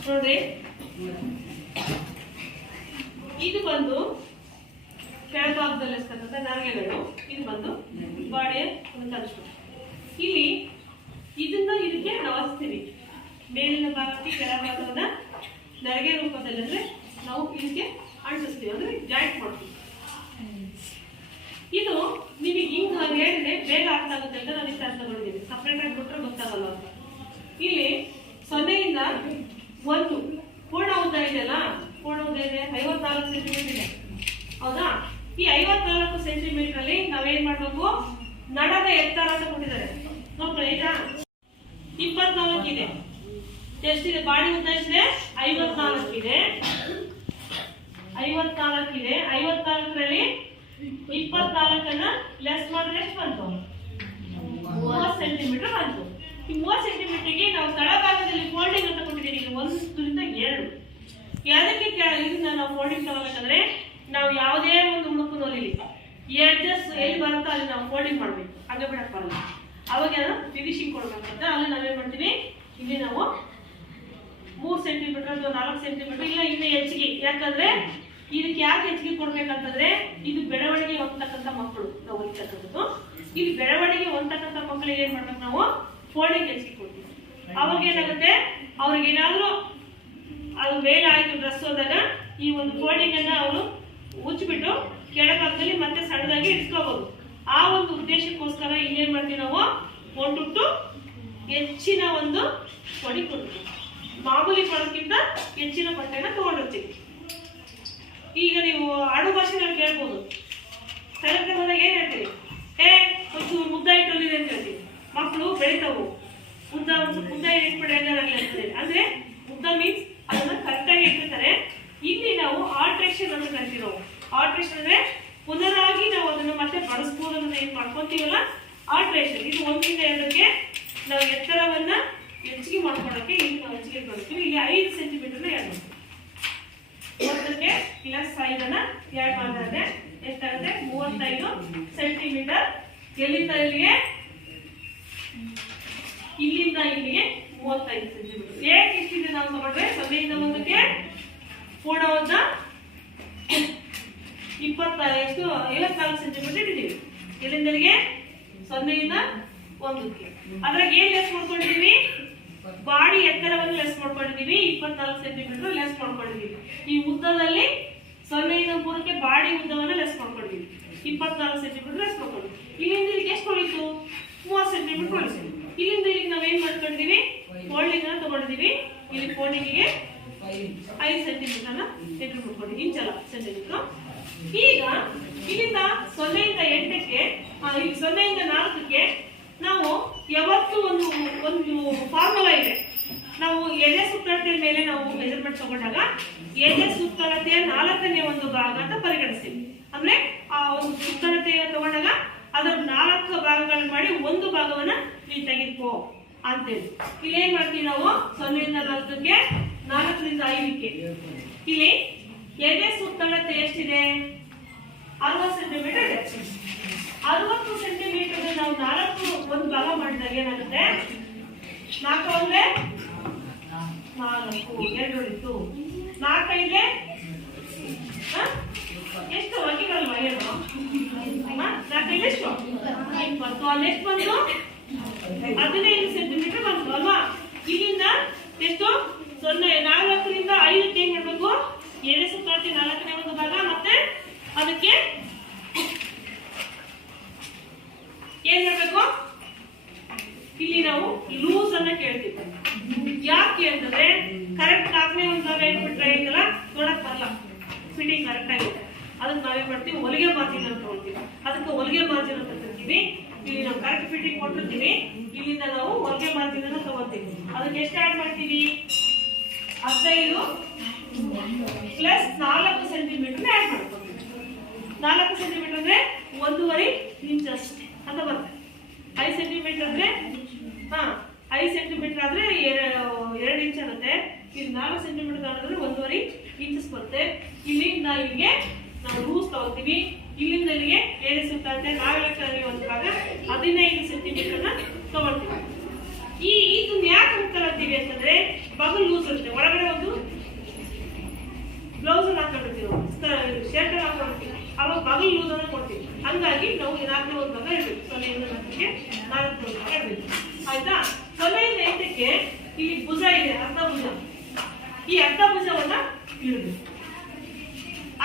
ನೋಡ್ರಿ, ಇದು ಬಂದು ಕೆಳಭಾಗದಲ್ಲಿ ಇರ್ತಕ್ಕಂಥ ನರಗೆಗಳು, ಇದು ಬಂದು ಬಾಡಿಯ ಒಂದು ಕನಸು. ಇಲ್ಲಿ ಇದಕ್ಕೆ ನಾವು ಹಚ್ತೀವಿ, ಮೇಲಿನ ಭಾಗಕ್ಕೆ ಕೆಳಭಾಗವನ್ನ ನರಗೆ ರೂಪದಲ್ಲಿ ಅಂದ್ರೆ ನಾವು ಇದಕ್ಕೆ ಅಂಟಿಸ್ತೀವಿ, ಅಂದ್ರೆ ಜಾಯಿಂಟ್ ಮಾಡ್ತೀವಿ. ಇದು ನಿಮಗೆ ಹಿಂಗ್ ಹೇಳಿದ್ರೆ ಬೇಗ ಅರ್ಥ ಆಗುತ್ತೆ ಅಂತ ನಾನು ಇಷ್ಟ ಅರ್ಥ ಮಾಡಿದ್ದೀನಿ. ಸಪ್ರೇಟ್ ಆಗಿ ಕೊಟ್ಟರೆ ಗೊತ್ತಾಗಲ್ಲ ಅಂತ. ಇಲ್ಲಿ 0ಯಿಂದ 1 ಪೂರ್ಣ ಉದ್ದ ಇದೆಯಲ್ಲ, ಪೂರ್ಣ ಉದ್ದ ಇದೆ 54 ಸೆಂಟಿಮೀಟರ್ ಇದೆ, ಹೌದಾ? ಈ 54 ಸೆಂಟಿಮೀಟರ್ ಅಲ್ಲಿ ನಾವೇನ್ ಮಾಡ್ಬೇಕು, ನಡದ ಎತ್ತರ ಅಂತ ಕೊಟ್ಟಿದ್ದಾರೆ ನೋಡ್ಕೊಳ್ಳಿ. ಈಗ 24 ಇದೆ, ಎಷ್ಟಿದೆ ಬಾಡಿ ಉದ್ದ ಎಷ್ಟಿದೆ? 54 ಇದೆ. 54 ಇದೆ. 54ರಲ್ಲಿ 24ಅನ್ನ ಲೆಸ್ ಮಾಡಿದ್ರೆ ಎಷ್ಟು ಬಂತು? 30 ಸೆಂಟಿಮೀಟರ್ ಬಂತು. ಈ 30 ಸೆಂಟಿಮೀಟರ್ಗೆ ನಾವು ತಳಭಾಗದಲ್ಲಿ ಫೋಲ್ಡಿಂಗ್ ಅಂತ ಕೊಟ್ಟಿದ್ದೀವಿ, 1ರಿಂದ 2. ಯಾವುದಕ್ಕೆ ಇದನ್ನ ನಾವು ಫೋಲ್ಡಿಂಗ್ ತಗೋಬೇಕಂದ್ರೆ, ನಾವು ಯಾವುದೇ ಒಂದು ಉಣುಕುನಲ್ಲಿ ಎಡ್ಜಸ್ ಎಲ್ಲಿ ಬರುತ್ತೋ ಅಲ್ಲಿ ನಾವು ಫೋಲ್ಡಿಂಗ್ ಮಾಡ್ಬೇಕು, ಹಾಗೆ ಬಿಡಕ್ ಬರಲ್ಲ. ಅವಾಗ ಫಿನಿಶಿಂಗ್ ಕೊಡ್ಬೇಕಂತ ಅಲ್ಲಿ ನಾವೇನ್ ಮಾಡ್ತೀವಿ, ಇಲ್ಲಿ ನಾವು 3 ಸೆಂಟಿಮೀಟರ್ ಅಥವಾ 4 ಸೆಂಟಿಮೀಟರ್ ಇಲ್ಲ ಇನ್ನು ಹೆಚ್ಚಿಗೆ. ಯಾಕಂದ್ರೆ ಇದಕ್ಕೆ ಯಾಕೆ ಹೆಚ್ಚಿಗೆ ಕೊಡ್ಬೇಕಂತಂದ್ರೆ, ಇದು ಬೆಳವಣಿಗೆ ಹೊಂದತಕ್ಕಂಥ ಮಕ್ಕಳು ನಾವು ಹೊಲಿತಕ್ಕಂಥದ್ದು. ಇಲ್ಲಿ ಬೆಳವಣಿಗೆ ಹೊಂದತಕ್ಕಂಥ ಮಕ್ಕಳಿಗೆ ಏನ್ ಮಾಡ್ಬೇಕು, ನಾವು ಫೋಲ್ಡಿಂಗ್ ಹೆಚ್ಚಿಗೆ ಕೊಡ್ತೀವಿ. ಅವಾಗ ಏನಾಗುತ್ತೆ, ಅವ್ರಿಗೆ ಏನಾದ್ರು ಅದು ಮೇಲೆ ಆಯ್ತು ಡ್ರೆಸ್ ಹೋದಾಗ ಈ ಒಂದು ಫೋಲ್ಡಿಂಗ್ ಅನ್ನ ಅವರು ಉಚ್ಚಿಬಿಟ್ಟು ಕೆಳಭಾಗದಲ್ಲಿ ಮತ್ತೆ ಸಣ್ಣದಾಗಿ ಇಟ್ಕೋಬಹುದು. ಆ ಒಂದು ಉದ್ದೇಶಕ್ಕೋಸ್ಕರ ಇನ್ನೇನ್ ಮಾಡ್ತೀವಿ, ನಾವು 1 to 2 ಹೆಚ್ಚಿನ ಒಂದು ಕೊಡಿ ಕೊಡ್ತೀವಿ. ಮಾಮೂಲಿ ಕೊಡೋಕ್ಕಿಂತ ಹೆಚ್ಚಿನ ಬಟ್ಟೆನ ತಗೊಂಡಿರ್ತೀವಿ. ಈಗ ನೀವು ಆಡು ಭಾಷೆಗಳು ಕೇಳ್ಬೋದು, ಸ್ಥಳಕ್ಕೆ ಬಂದಾಗ ಏನ್ ಹೇಳ್ತೀವಿ, ಒಂಚೂರು ಮುದ್ದ ಇಟ್ಟಲ್ಲಿದೆ ಅಂತ ಹೇಳ್ತೀವಿ. ಮಕ್ಕಳು ಬೆಳಿತಾವು, ಉದ್ದ ಉದ್ದ ಇಟ್ಬಿಡಿ ಅಂದ್ರೆ ಉದ್ದ ಮೀನ್ಸ್ ಅದನ್ನ ಕರೆಕ್ಟಾಗಿ ಇಟ್ಟಿರ್ತಾರೆ. ಇಲ್ಲಿ ನಾವು ಆಲ್ಟ್ರೇಷನ್ ಅಂತ ಕರಿತೀವಿ. ನಾವು ಆಲ್ಟ್ರೇಷನ್ ಅಂದ್ರೆ ಪುನರಾಗಿ ನಾವು ಅದನ್ನು ಮತ್ತೆ ಬಳಸ್ಬೋದು ಅನ್ನೋದು ಏನ್ ಮಾಡ್ಕೊಂತೀವಲ್ಲ, ಆಲ್ಟ್ರೇಷನ್. ಇದು 1ರಿಂದ 2ಕ್ಕೆ ನಾವು ಎತ್ತರವನ್ನ ಹೆಚ್ಚಿಗೆ ಮಾಡ್ಕೊಳ್ಳೋಕೆ ಇಲ್ಲಿ ನಾವು ಹೆಚ್ಚಿಗೆ ಕೊಡ್ತೀವಿ. ಇಲ್ಲಿ 5 ಸೆಂಟಿಮೀಟರ್ನ ಆ್ಯಡ್ ಮಾಡ್ತೀವಿ. 1ಕ್ಕೆ ಪ್ಲಸ್ 5ಅನ್ನ ಆ್ಯಡ್ ಮಾಡಿದ್ರೆ ಎಷ್ಟಾಗುತ್ತೆ, 35 ಸೆಂಟಿಮೀಟರ್. ಎಲ್ಲಿಂದ ಇಲ್ಲಿಗೆ? ಇಲ್ಲಿಂದ ಇಲ್ಲಿಗೆ 35 ಸೆಂಟಿಮೀಟರ್. ಏಕೆ ಇಷ್ಟಿದೆ ನಾವು ತಗೊಂಡ್ರೆ, 0ಯಿಂದ 1ಕ್ಕೆ ಪೂರ್ಣ ಉದ್ದ 54 ಸೆಂಟಿಮೀಟರ್ ಇಟ್ಟಿದ್ದೀವಿ. ಎಲ್ಲಿಂದ ಇಲ್ಲಿಗೆ? 0ಯಿಂದ ಒಂದಕ್ಕೆ. ಅದ್ರಾಗ ಏನ್ ಲೆಸ್ ಮಾಡ್ಕೊಂಡಿದೀವಿ? ಬಾಡಿ ಎತ್ತರವನ್ನು ಲೆಸ್ ಮಾಡ್ಕೊಂಡಿದೀವಿ, 24 ಸೆಂಟಿಮೀಟರ್ ಲೆಸ್ ಮಾಡ್ಕೊಂಡಿದೀವಿ. ಈ ಉದ್ದದಲ್ಲಿ 0 ಇಂದ 3ಕ್ಕೆ ಬಾಡಿ ಉದ್ದವನ್ನು ಲೆಸ್ ಮಾಡ್ಕೊಂಡಿದೀವಿ, 24 ಸೆಂಟಿಮೀಟರ್ ಲೆಸ್ ಮಾಡ್ಕೊಂಡಿದ್ವಿ. ಇಲ್ಲಿಂದ ಇಲ್ಲಿಗೆ ಎಷ್ಟು ಉಳಿತು? 30 ಸೆಂಟಿಮೀಟರ್ ಉಳಿತು. ಇಲ್ಲಿಂದ ಇಲ್ಲಿಗೆ ನಾವೇನ್ ಮಾಡ್ಕೊಂಡಿದೀವಿ? ಫೋಲ್ಡಿಂಗ್ ಅನ್ನ ತಗೊಂಡಿದೀವಿ. ಇಲ್ಲಿ ಫೋಲ್ಡಿಂಗಿಗೆ 5 ಸೆಂಟಿಮೀಟರ್ ಅನ್ನ ತೆಗೆದು ಮಾಡ್ಕೊಂಡಿದ್ದೀವಿ, ಇಂಚಲ್ಲ ಸೆಂಟಿಮೀಟರ್. ಈಗ ಇಲ್ಲಿಂದ 0 ಇಂದ 8ಕ್ಕೆ 0 ಇಂದ 4ಕ್ಕೆ ನಾವು ಯಾವತ್ತೂ ಒಂದು ಫಾರ್ಮುಲಾ ಇದೆ. ನಾವು ಎದೆ ಸುತ್ತಳತೆಯ ಮೇಲೆ ನಾವು ಮೆಜರ್ಮೆಂಟ್ ತಗೊಂಡಾಗ ಎದೆ ಸುತ್ತಳತೆಯ 4ನೇ ಒಂದು ಭಾಗ ಅಂತ ಪರಿಗಣಿಸ್ತೀವಿ. ಅಂದ್ರೆ ಆ ಒಂದು ಸುತ್ತಳತೆಯ ತಗೊಂಡಾಗ ಅದರ 4 ಭಾಗಗಳನ್ನು ಮಾಡಿ ಒಂದು ಭಾಗವನ್ನ ನೀವು ತೆಗೆದುಕೋ ಅಂತೇಳಿ. ಇಲ್ಲಿ ಏನ್ ಮಾಡ್ತೀವಿ ನಾವು? 0 ಇಂದ 4ಕ್ಕೆ, 4ರಿಂದ 5ಕ್ಕೆ. ಇಲ್ಲಿ ಎದೆ ಸುತ್ತಳತೆ ಎಷ್ಟಿದೆ? 60 ಸೆಂಟಿಮೀಟರ್ ಇದೆ. 60 ಸೆಂಟಿಮೀಟರ್ ನಾವು 4 ಒಂದು ಭಾಗ ಮಾಡಿದಾಗ ಏನಾಗುತ್ತೆ? 4 ಒಂದೇ 4, 2 ಉಳಿತು. 4 ಐದೇ ಎಷ್ಟು? ಒಗಿಗಲ್ವಾ ಏನು? 4 ಐದೇ ಎಷ್ಟು? 20. ಅಲ್ಲಿ ಎಷ್ಟು ಬಂತು? 15 ಸೆಂಟಿಮೀಟರ್ ಬಂತು ಅಲ್ವಾ? ಇಲ್ಲಿಂದ ಎಷ್ಟು? 4ರಿಂದ 5ಕ್ಕೆ ಏನ್ ಮಾಡ್ಬೇಕು? ಎದೆ ಸುತ್ತಳತೆ 4ನೇ ಒಂದು ಭಾಗ, ಮತ್ತೆ ಅದಕ್ಕೆ ಏನ್ ಮಾಡ್ಬೇಕು? ಇಲ್ಲಿ ನಾವು ಲೂಸ್ ಅನ್ನ ಕೇಳ್ತೀವಿ. ಯಾಕೆ ಅಂತಂದ್ರೆ ಕರೆಕ್ಟ್ 4ನೇ ಒಂದು ಭಾಗ ಇಟ್ಬಿಟ್ರೆ ಐತಲ್ಲ ನೋಡಕ್ ಬರಲ್ಲ, ಫಿಟ್ಟಿಂಗ್ ಕರೆಕ್ಟ್ ಆಗಿದೆ. ಅದಕ್ಕೆ ನಾವೇನ್ ಮಾಡ್ತೀವಿ? ಹೊಲಿಗೆ ಮಾರ್ಜಿನ್ ಅಂತ ತಗೊಳ್ತೀವಿ. ಅದಕ್ಕೆ ಹೊಲಿಗೆ ಮಾರ್ಜಿನ್ ಅಂತ ಕರಿತೀವಿ. ಇಲ್ಲಿ ನಾವು ಕರೆಕ್ಟ್ ಫಿಟ್ಟಿಂಗ್ ಕೊಟ್ಟಿರ್ತೀವಿ, ಇಲ್ಲಿಂದ ನಾವು ಹೊಲಿಗೆ ಮಾರ್ಜಿನ್ ಅನ್ನ ತಗೊಳ್ತೀವಿ. ಅದಕ್ಕೆ ಎಷ್ಟು ಆಡ್ ಮಾಡ್ತೀವಿ? 15 ಪ್ಲಸ್ 4 ಸೆಂಟಿಮೀಟರ್ ಆಡ್ ಮಾಡ್ಕೊತೀವಿ. 4 ಸೆಂಟಿಮೀಟರ್ ಅಂದ್ರೆ 1.5 ಇಂಚ್ ಅಷ್ಟೇ ಅಂತ ಬರುತ್ತೆ. 5 ಸೆಂಟಿಮೀಟರ್ ಅಂದ್ರೆ 5 ಸೆಂಟಿಮೀಟರ್ ಆದ್ರೆ 2 ಇಂಚ್ ಆಗುತ್ತೆ. ಇಲ್ಲಿ 4 ಸೆಂಟಿಮೀಟರ್ ಆದ್ರೆ 1.5 ಇಂಚಸ್ ಬರುತ್ತೆ. ಇಲ್ಲಿಂದ ಇಲ್ಲಿಗೆ ನಾವು ಲೂಸ್ ತಗೋತೀವಿ. ಇಲ್ಲಿಂದ ಇಲ್ಲಿಗೆ ಎದೆ ಸುತ್ತಳತೆ 4 ಒಂದು ಭಾಗ 15 ಸೆಂಟಿಮೀಟರ್ ನ ತಗೊಳ್ತೀವಿ. ಇದನ್ನ ಯಾಕೆ ತಗೊಳ್ತೀವಿ ಅಂತಂದ್ರೆ ಬಗಲ್ ಲೂಸ್ ಇರುತ್ತೆ. ಒಳಗಡೆ ಒಂದು ಬ್ಲೌಸ್ ಹಾಕೊಂಡಿರ್ತೀವಿ, ಶರ್ಟ್ ಹಾಕೊಂಡಿರ್ತೀವಿ, ಅವಾಗ ಬಗಲ್ ಲೂಸ್ ಅನ್ನ ಕೊಡ್ತೀವಿ. ಹಂಗಾಗಿ ನಾವು 4ನೇ ಒಂದು ಭಾಗ ಇಡಬೇಕು. 0 ಇಂದ 4ಕ್ಕೆ 4ನೇ ಒಂದು ಭಾಗ ಇಡಬೇಕು. ಆಯ್ತಾ? 0 ಇಂದ 8ಕ್ಕೆ ಇಲ್ಲಿ ಭುಜ ಇದೆ, ಅರ್ಧ ಭುಜ. ಈ ಅರ್ಧ ಭುಜವನ್ನ ಇಡಬೇಕು.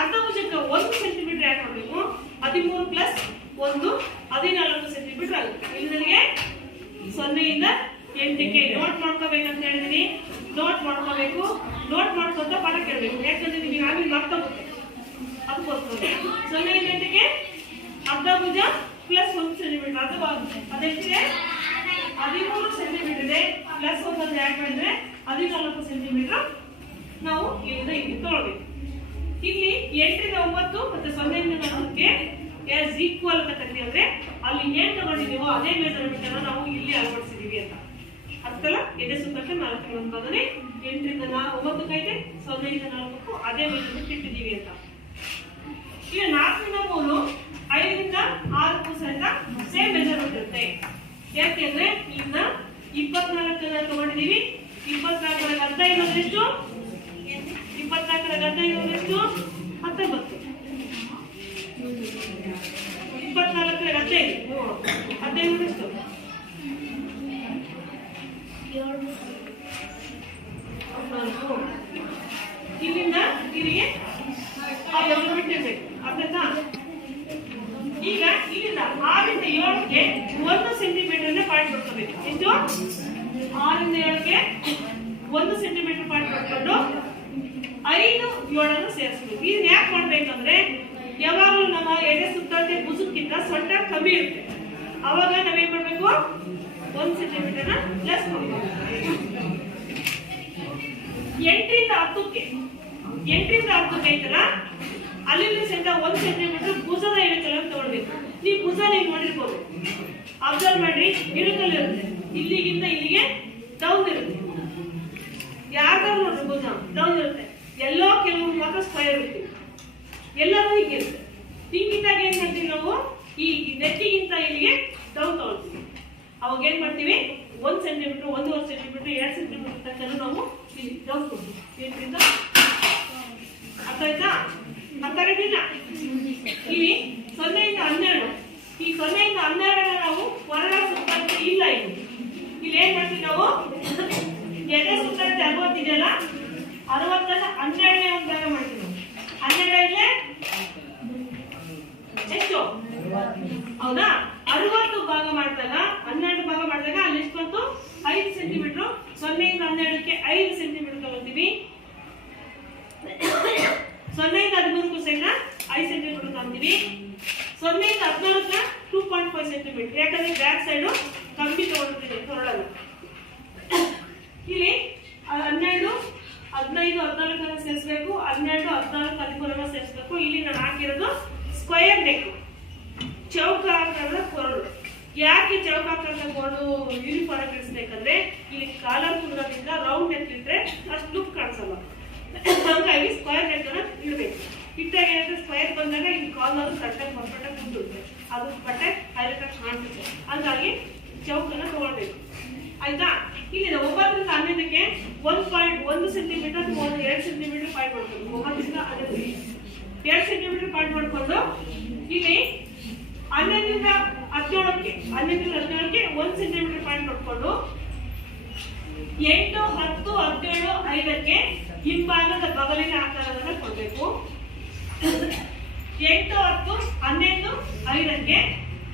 ಅರ್ಧ ಭುಜಕ್ಕೆ 1 ಸೆಂಟಿಮೀಟರ್ ಯಾಕೆ ಮಾಡಬೇಕು? 13 ಪ್ಲಸ್ 1 14 ಸೆಂಟಿಮೀಟರ್ ಆಗುತ್ತೆ. ಇಲ್ಲಿಗೆ 0 ಇಂದ 8ಕ್ಕೆ ನೋಟ್ ಮಾಡ್ಕೋಬೇಕಂತ ಹೇಳಿದೀನಿ. ನೋಟ್ ಮಾಡ್ಕೋಬೇಕು. ನೋಟ್ ಮಾಡ್ಕೊಂತ ಪಾಠ ಕೇಳಬೇಕು. ಯಾಕಂದ್ರೆ ನಿಮಗೆ ಆಮೇಲೆ ಮರ್ತೋಗುತ್ತೆ. ಅದಕ್ಕೋಸ್ಕರ 0 ಇಂದ 8ಕ್ಕೆ ಅರ್ಧ ಭುಜ ಪ್ಲಸ್ 1 ಸೆಂಟಿಮೀಟರ್ ಅಥವಾ ಅದಕ್ಕೆ 13 ಸೆಂಟಿಮೀಟರ್ ಇದೆ. ಪ್ಲಸ್ 1 ಆಡ್ ಮಾಡಿದ್ರೆ 14 ಸೆಂಟಿಮೀಟರ್ ನಾವು ಇಲ್ಲಿಂದ ಇಲ್ಲಿ ತಗೊಳ್ಬೇಕು. ಇಲ್ಲಿ 8 ರಿಂದ 9 ಮತ್ತೆ 0 ಇಂದ 4ಕ್ಕೆ ಎಸ್ ಈಕ್ವಲ್ ಅಂತ ಕರೀತೀವಿ. ಅಲ್ಲಿ ಏನ್ ತಗೊಂಡಿದೀವೋ ಅದೇ ಮೆಜರ್ಮೆಂಟ್ ಅನ್ನ ನಾವು ಇಲ್ಲಿ ಅಳವಡಿಸಿದೀವಿ ಅಂತ ಅರ್ಥಲ್ಲ. ಎದೆ ಸುತ್ತಕ್ಕೆ 4ನೇ ಒಂದು ಭಾಗನೇ 8 ರಿಂದ 9ಕ್ಕೆ ಐತೆ, 0 ಇಂದ 4ಕ್ಕೂ ಅದೇ ಮೆಜರ್ಮೆಂಟ್ ಇಟ್ಟಿದೀವಿ ಅಂತ. ಈಗ 4 ರಿಂದ 3 5 ರಿಂದ 6ಕ್ಕೂ ಸಹಿತ ಸೇಮ್ ಮೆಜರ್ಮೆಂಟ್ ಇರುತ್ತೆ. ಯಾಕೆಂದ್ರೆ ಈಗ 24 ತಗೊಂಡಿದೀವಿ. 24 ಅರ್ಧ ಇರೋದು ಎಷ್ಟು? 24 ಅರ್ಧ ಇರೋದು ಎಷ್ಟು? 19. 24 15 15 ಎಷ್ಟು? 14. ಇಲ್ಲಿಂದ ಇಲ್ಲಿಗೆ 2 ಬಿಟ್ಟಿರ್ಬೇಕು. ಅರ್ಥಾಯ್ತಾ? ಈಗ ಇಲ್ಲಿಂದ 6 ರಿಂದ 7ಕ್ಕೆ 1 ಸೆಂಟಿಮೀಟರ್ ಪಾಯಿಂಟ್ ಕೊಡ್ಕೋಬೇಕು. ಎಷ್ಟು? 6 ರಿಂದ 7ಕ್ಕೆ 1 ಸೆಂಟಿಮೀಟರ್ ಪಾಯಿಂಟ್ ಕೊಟ್ಕೊಂಡು 5 7 ಸೇರಿಸಬೇಕು. ಇದನ್ನ ಯಾಕೆ ಮಾಡ್ಬೇಕಂದ್ರೆ ಯಾವಾಗಲೂ ನಮ್ಮ ಎದೆ ಸುತ್ತಳತೆ ಭುಜಕ್ಕಿಂತ ಸೊಂಟ ಕಮ್ಮಿ ಇರುತ್ತೆ. ಅವಾಗ ನಾವೇನ್ ಮಾಡ್ಬೇಕು? 1 ಸೆಂಟಿಮೀಟರ್ ಲೆಸ್ ಮಾಡಬೇಕು. 8 ರಿಂದ 10ಕ್ಕೆ ಐತಲ್ಲ, ಅಲ್ಲಿಂದ ಸಹಿತ 1 ಸೆಂಟಿಮೀಟರ್ ಭುಜದ ಇಳಕಲ್ ಅಂತ ತಗೊಳ್ಬೇಕು. ನೀವು ಭುಜ ನೀವು ನೋಡಿರ್ಬೋದು, ಅಬ್ಸರ್ವ್ ಮಾಡ್ರಿ, ಇಳಕಲ್ ಇರುತ್ತೆ. ಇಲ್ಲಿಗಿಂತ ಇಲ್ಲಿಗೆ ಡೌನ್ ಇರುತ್ತೆ. ಯಾರ್ದಾರು ನೋಡ್ರಿ ಭುಜ ಡೌನ್ ಇರುತ್ತೆ. ಎಲ್ಲೋ ಕೆಲವು ಮಾತ್ರ ಸ್ಕ್ವಯರ್ ಇರ್ತೀವಿ, ಎಲ್ಲರೂ ಹೀಗಿರುತ್ತೆ. ಹಿಂಗಿದ್ದಾಗ ಏನ್ ಮಾಡ್ತೀವಿ ನಾವು? ಈ ನೆಕ್ಕಿಗಿಂತ ಇಲ್ಲಿಗೆ ಡೌನ್ ತಗೊಳ್ತೀವಿ. ಅವಾಗ ಏನ್ ಮಾಡ್ತೀವಿ? 1 ಸೆಂಟಿಮೀಟರ್ 1.5 ಸೆಂಟಿಮೀಟರ್ 2 ಸೆಂಟಿಮೀಟರ್ ತಕ್ಕ ನಾವು ಇಲ್ಲಿ ಡೌನ್ ಕೊಡ್ತೀವಿ. ಏನ್ರಿಂದ ಅರ್ಥ ಆಯ್ತಾ? ಅರ್ಥ ಆಗಿಲ್ಲ? ಇಲ್ಲಿ 0 ಇಂದ 12, ಈ 0 ಇಂದ 12 ನಾವು ಹೊರಗಡೆ ಸುತ್ತಳತೆ ಈ 60 12ನೇ ಒಂದು ಭಾಗ ಮಾಡ್ತೀವಿ. 12 ಎಷ್ಟು? ಹೌದಾ? 60 ಭಾಗ ಮಾಡಿದಾಗ 12 ಭಾಗ ಮಾಡಿದಾಗ ಅಲ್ಲಿ ಎಷ್ಟು ಬಂತು? 5 ಸೆಂಟಿಮೀಟರ್. 0 ಇಂದ 12ಕ್ಕೆ 5 ಸೆಂಟಿಮೀಟರ್ ತಗೊಳ್ತೀವಿ. 0 ಇಂದ 13ಕ್ಕೂ ಸಹಿತ 5 ಸೆಂಟಿಮೀಟರ್ ತಗೊಂತೀವಿ. 0 ಇಂದ 14ಕ್ಕೆ 2.5 ಸೆಂಟಿಮೀಟರ್. ಯಾಕಂದ್ರೆ ಬ್ಯಾಕ್ ಸೈಡ್ ಕಮ್ಮಿ ತಗೊಂಡಿದ್ದೀನಿ ಹೊರಡಲ್ಲ. ಇಲ್ಲಿ 12 15 14 ಸೇರಿಸಬೇಕು. 12 14 13 ಸೇರಿಸಬೇಕು. ಇಲ್ಲಿ ನಾನು ಹಾಕಿರೋದು ಸ್ಕ್ವೇರ್ ನೆಕ್, ಚೌಕಾಕಾರದ ಕೊರಳು. ಯಾಕೆ ಚೌಕಾಕಾರದ ಕೊರಳು ಯೂನಿಫಾರ್ಮ್ ಆಗಿ ಇರಿಸಬೇಕಂದ್ರೆ ಇಲ್ಲಿ ಕಾಲರ್ ಕುಂದ್ರೋದ್ರಿಂದ ರೌಂಡ್ ನೆಕ್ ಇಟ್ರೆ ಅಷ್ಟು ಲುಕ್ ಕಾಣಿಸಲ್ಲ. ಹಾಗಾಗಿ ಸ್ಕ್ವೇರ್ ನೆಕ್ ಅನ್ನ ಇಡಬೇಕು. ಇಟ್ಟಾಗ ಏನಾದ್ರೆ ಸ್ಕ್ವೇರ್ ಬಂದಾಗ ಇಲ್ಲಿ ಕಾಲರ್ ಕಟ್ಟಾಗಿ ಪರ್ಫೆಕ್ಟಾಗಿ ಕುಂದಿರುತ್ತೆ, ಅದು ಬಟ್ಟೆ ಹೈಲೈಟ್ ಆಗಿ ಕಾಣಿಸುತ್ತೆ. ಹಾಗಾಗಿ ಚೌಕನ್ನ ತಗೊಳ್ಬೇಕು. ಆಯ್ತಾ? ಇಲ್ಲಿ 9 ರಿಂದ 11ಕ್ಕೆ 1.1 ಸೆಂಟಿಮೀಟರ್ ಅಥವಾ 2 ಸೆಂಟಿಮೀಟರ್ ಪಾಯಿಂಟ್ ಮಾಡ್ಕೊಂಡು 9 ರಿಂದ 11ಕ್ಕೆ 2 ಸೆಂಟಿಮೀಟರ್ ಪಾಯಿಂಟ್ ಮಾಡಿಕೊಂಡು ಇಲ್ಲಿ 11 ರಿಂದ 17ಕ್ಕೆ 1 ಸೆಂಟಿಮೀಟರ್ ಪಾಯಿಂಟ್ ಮಾಡಿಕೊಂಡು 8 10 17 5ಕ್ಕೆ ಹಿಂಭಾಗದ ಬಗಲಿನ ಆಕಾರವನ್ನು ಕೊಡಬೇಕು. 8 10 11 5ಕ್ಕೆ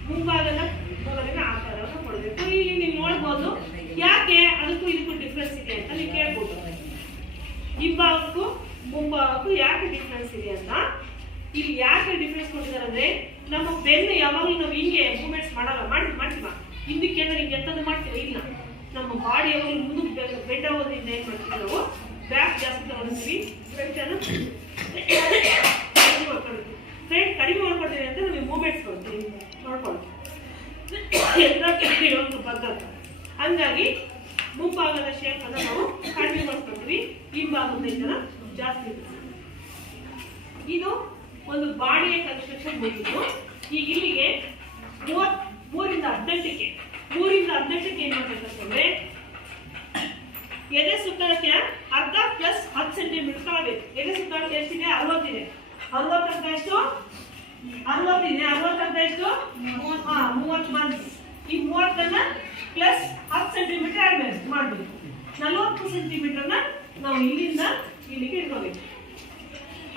ಮುಂಭಾಗದ ಬಗಲಿನ ಆಕಾರವನ್ನು ಕೊಡಬೇಕು. ಇಲ್ಲಿ ನೀವು ನೋಡ್ಬೋದು ಯಾಕೆ ಅದಕ್ಕೂ ಇದಕ್ಕೂ ಡಿಫ್ರೆನ್ಸ್ ಇದೆ ಅಂತ ನೀವು ಕೇಳ್ಬೋದು. ಹಿಂಭಾಗಕ್ಕೂ ಮುಂಭಾಗಕ್ಕೂ ಯಾಕೆ ಡಿಫ್ರೆನ್ಸ್ ಇದೆ ಅಂತ. ಇಲ್ಲಿ ಯಾಕೆ ಡಿಫ್ರೆನ್ಸ್ ಕೊಟ್ಟಿದ್ದಾರೆ ಅಂದ್ರೆ ನಮ್ಮ ಬೆನ್ನು ಯಾವಾಗಲೂ ನಾವು ಹಿಂಗೆ ಮೂವ್ಮೆಂಟ್ಸ್ ಮಾಡಲ್ಲ, ಮಾಡ್ತೀವ ಹಿಂದಕ್ಕೆ ಅಂದ್ರೆ ಹಿಂಗೆ ಎಂತದ್ದು ಮಾಡ್ತೀವಿ ಇಲ್ಲ. ನಮ್ಮ ಬಾಡಿ ಯಾವಾಗಲೂ ಮುಂದಕ್ಕೆ ಬೆಂಡ್ ಆಗೋದ್ರಿಂದ ಏನ್ ಮಾಡ್ತೀವಿ ನಾವು ಬ್ಯಾಕ್ ಜಾಸ್ತಿ ತಗೊಂಡಿರ್ತೀವಿ, ಫ್ರಂಟ್ ಕಡಿಮೆ ಮಾಡ್ಕೊಳ್ತೀವಿ ಅಂತ ನಮಗೆ ಮೂವ್ಮೆಂಟ್ಸ್ ಕೊಡ್ತೀವಿ ನೋಡ್ಕೊಂಡು ಬದ್ಧ. ಹಂಗಾಗಿ ಮುಂಭಾಗದ ಶೇಪ್ ಅನ್ನ ನಾವು ಕಡಿಮೆ ಮಾಡ್ಕೊಳ್ತೀವಿ, ಹಿಂಭಾಗದ ಜಾಸ್ತಿ ಇರುತ್ತೆ. ಇದು ಒಂದು ಬಾಡಿಯ ಕನ್ಸ್ಟ್ರಕ್ಷನ್ ಮುಗಿದು. ಈಗ ಇಲ್ಲಿಗೆ 3 ರಿಂದ 18ಕ್ಕೆ ಏನ್ ಮಾಡ್ಬೇಕಂತಂದ್ರೆ ಎದೆ ಸುತ್ತಳತೆ ಅರ್ಧ ಪ್ಲಸ್ 10 ಸೆಂಟಿಮೀಟರ್ ತಗೋಬೇಕು. ಎದೆ ಸುತ್ತಳತೆ ಎಷ್ಟಿದೆ? 60 ಇದೆ. 60 ಅಂತ ಎಷ್ಟು? 60 ಇದೆ. 60 ಅಂತ ಎಷ್ಟು? 30 ಬಂತು. ಈ 30ನ್ನ ಪ್ಲಸ್ 10 ಸೆಂಟಿಮೀಟರ್ ಆಡ್ ಮಾಡಬೇಕು. 40 ಸೆಂಟಿಮೀಟರ್ನ ನಾವು ಇಲ್ಲಿಂದ ಇಲ್ಲಿಗೆ ಇಟ್ಕೋಬೇಕು.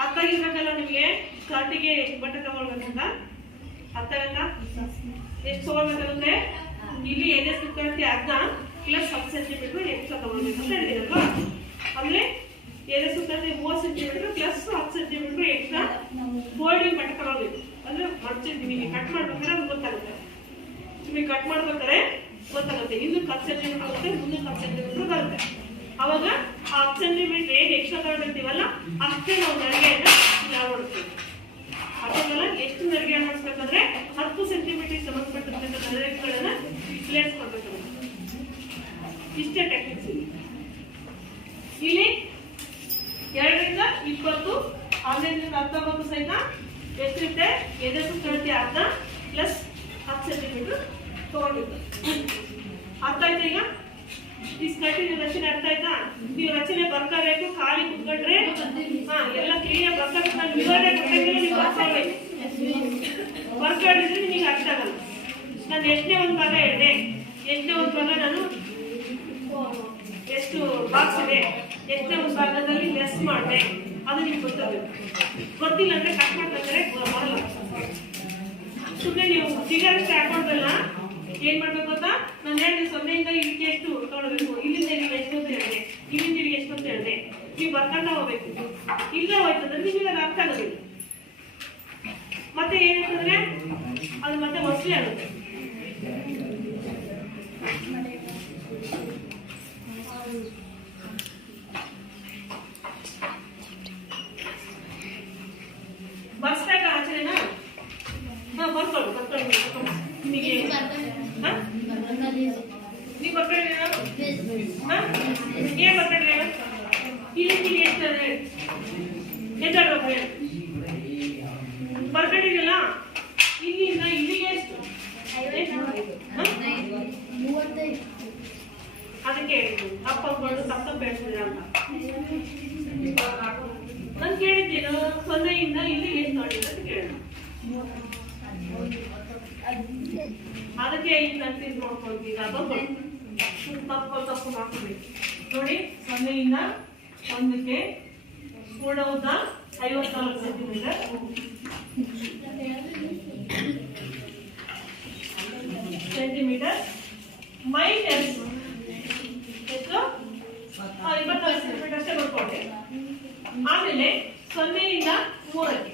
ಅರ್ಥಾಗಿರ್ಬೇಕಲ್ಲ ನಿಮಗೆ ಸ್ಕರ್ಟಿಗೆ ಎಷ್ಟು ಬಟ್ಟೆ ತಗೊಳ್ಬೇಕಂತ. ಅರ್ಥವೆಲ್ಲ ಎಷ್ಟು ತಗೊಳ್ಬೇಕಂದ್ರೆ ಇಲ್ಲಿ ಎದೆ ಸುತ್ತಳತೆ ಅರ್ಧ ಪ್ಲಸ್ 10 ಸೆಂಟಿಮೀಟರ್ ಎಕ್ಸ್ಟ್ರಾ ತಗೊಳ್ಬೇಕು ಅಂತ ಹೇಳಿದಿರಲ್ವಾ. ಅಂದ್ರೆ ಎದೆ ಸುತ್ತಳತೆ 30 centimetre plus 10 centimetre extra folding ಬಟ್ಟೆ ತಗೊಳ್ಬೇಕು. ಅಂದ್ರೆ ನಿಮಗೆ ಕಟ್ ಮಾಡ್ಬೇಕಾದ್ರೆ ಅದು ಗೊತ್ತಾಗುತ್ತೆ. ನಿಮಗೆ ಕಟ್ ಮಾಡ್ಬೇಕಾದ್ರೆ ಗೊತ್ತಾಗುತ್ತೆ. ಇನ್ನೂ 10 ಸೆಂಟಿಮೀಟರ್ ಬರುತ್ತೆ, ಮುಂದೆ 10 ಸೆಂಟಿಮೀಟರ್ ಬರುತ್ತೆ. ಅವಾಗ ಆ 10 ಸೆಂಟಿಮೀಟರ್ ಏನು ಎಕ್ಸ್ಟ್ರಾ ತಗೊಂಡಿರ್ತೀವಲ್ಲ ಅಷ್ಟೇ ನಾವು ನಡಿಗೆಯನ್ನ ಮಾಡ್ತೀವಿ. ಅದನ್ನೆಲ್ಲ ಎಷ್ಟು ನಡಿಗೆ ಮಾಡಿಸ್ಬೇಕಂದ್ರೆ 10 ಸೆಂಟಿಮೀಟರ್ ಸಂಬಂಧಪಟ್ಟಂತ ನಡಿಗೆಗಳನ್ನ ಪ್ಲೇಸ್ ಮಾಡ್ಬೇಕು. ಇಷ್ಟೇ ಟೆಕ್ನಿಕ್ಸ್ ಇಲ್ಲಿ 2 ರಿಂದ 20 15 ರಿಂದ 19 ಸಹಿತ ಎಷ್ಟಿರುತ್ತೆ? ಎದೆ ಸುತ್ತಳತೆ ಅರ್ಧ ಪ್ಲಸ್ 10 ಸೆಂಟಿಮೀಟರ್ ತಗೊಂಡಿದ್ದು. ಅರ್ಥ ಆಯ್ತಾ? ಈಗ ಈ ಸ್ಕರ್ಟಿನ ರಚನೆ ಅರ್ಥ ಆಯ್ತಾ? ನೀವು ರಚನೆ ಬರ್ಕೋಬೇಕು. ಖಾಲಿ ಕುತ್ಕೊಂಡ್ರೆ ಎಲ್ಲ ಕ್ಲಿಯರ್ ಬರ್ಕೋಬೇಕು. ನಾನು ವಿವರಣೆ ಕೊಟ್ಟಿದ್ರೆ ನೀವು ಬರ್ಕೋಬೇಕು. ಬರ್ಕೊಂಡಿದ್ರೆ ನಿಮಗೆ ಅರ್ಥ ಆಗಲ್ಲ. ನಾನು ಎಷ್ಟನೇ ಒಂದು ಭಾಗ ಹೇಳಿದೆ, ಎಷ್ಟನೇ ಒಂದು ಭಾಗ ನಾನು ಎಷ್ಟು ಬಾಕ್ಸ್ ಇದೆ, ಎಷ್ಟನೇ ಒಂದು ಭಾಗದಲ್ಲಿ ಲೆಸ್ ಮಾಡಿದೆ, ಅದು ನಿಮ್ಗೆ ಗೊತ್ತಾಗಬೇಕು. ಗೊತ್ತಿಲ್ಲ ಅಂದ್ರೆ ಕಟ್ ಮಾಡ್ಬೇಕಾದ್ರೆ ಬರಲ್ಲ. ಸುಮ್ಮನೆ ನೀವು ಫಿಗರ್ ಅಷ್ಟೇ ಹಾಕೊಂಡ್ರಲ್ಲ ಏನ್ ಮಾಡ್ಬೇಕು ಅಂತ ನಾನು ಹೇಳಿದೆ. 0 ಇಂದ ಇಲ್ಲಿಗೆ ಎಷ್ಟು ತಗೊಳ್ಬೇಕು, ಇಲ್ಲಿಂದ ಇಲ್ಲಿಗೆ ಎಷ್ಟು ಅಂತ ಹೇಳಿದೆ, ಇಲ್ಲಿಂದ ಇಲ್ಲಿಗೆ ಎಷ್ಟು ಅಂತ ಹೇಳಿದೆ. ನೀವು ಬರ್ಕೊಂಡ ಹೋಗ್ಬೇಕು. ಇಲ್ಲ ಹೋಯ್ತಂದ್ರೆ ನಿಮಗೆ ಅದು ಅರ್ಥ ಆಗೋದಿಲ್ಲ. ಮತ್ತೆ ಏನಂತಂದ್ರೆ ಅದು ಮತ್ತೆ ಹೊಸಲಿ ಆಗುತ್ತೆ. ಬರ್ಸ್ಬೇಕ ಆಚರಣೆನಾ? ಬರ್ಕೊಳ್ಳಿ ನಿಮಗೆ ನೀವು ಬರ್ಕೊಂಡಿದ್ದೀರ ಏನ್ ಬರ್ಕೊಂಡಿದ್ದೀರ? ಇಲ್ಲಿ ಎಷ್ಟು ಬರ್ಕೊಂಡಿದ್ದೀರಲ್ಲ, ಇಲ್ಲಿಂದ ಇಲ್ಲಿಗೆ ಎಷ್ಟು? ಅದಕ್ಕೆ ತಪ್ಪು ತಪ್ಪು ಹೇಳ್ತಿದ್ದೀರ ಅಂತ ನಾನು ಕೇಳಿದ್ದೇನು. 0 ಇಂದ ಇಲ್ಲಿಗೆ ಎಷ್ಟು ನೋಡಿದ್ರೆ ಅಂತ ಕೇಳಿದ. ಅದಕ್ಕೆ ಈ ಕನ್ಫ್ಯೂಸ್ ನೋಡ್ಕೊಳ್ತೀವಿ. ಅದು ತಪ್ಪು ಹಾಕೋಬೇಕು ನೋಡಿ. 0 ಇಂದ ಒಂದಕ್ಕೆ ಪೂರ್ಣ ಉದ್ದ 54 ಸೆಂಟಿಮೀಟರ್, ಮೈನಸ್ ಎಷ್ಟು 24 ಸೆಂಟಿಮೀಟರ್ ಅಷ್ಟೇ ಬರ್ಕೊಂಡೆ. ಆಮೇಲೆ 0ರಿಂದ 3ಕ್ಕೆ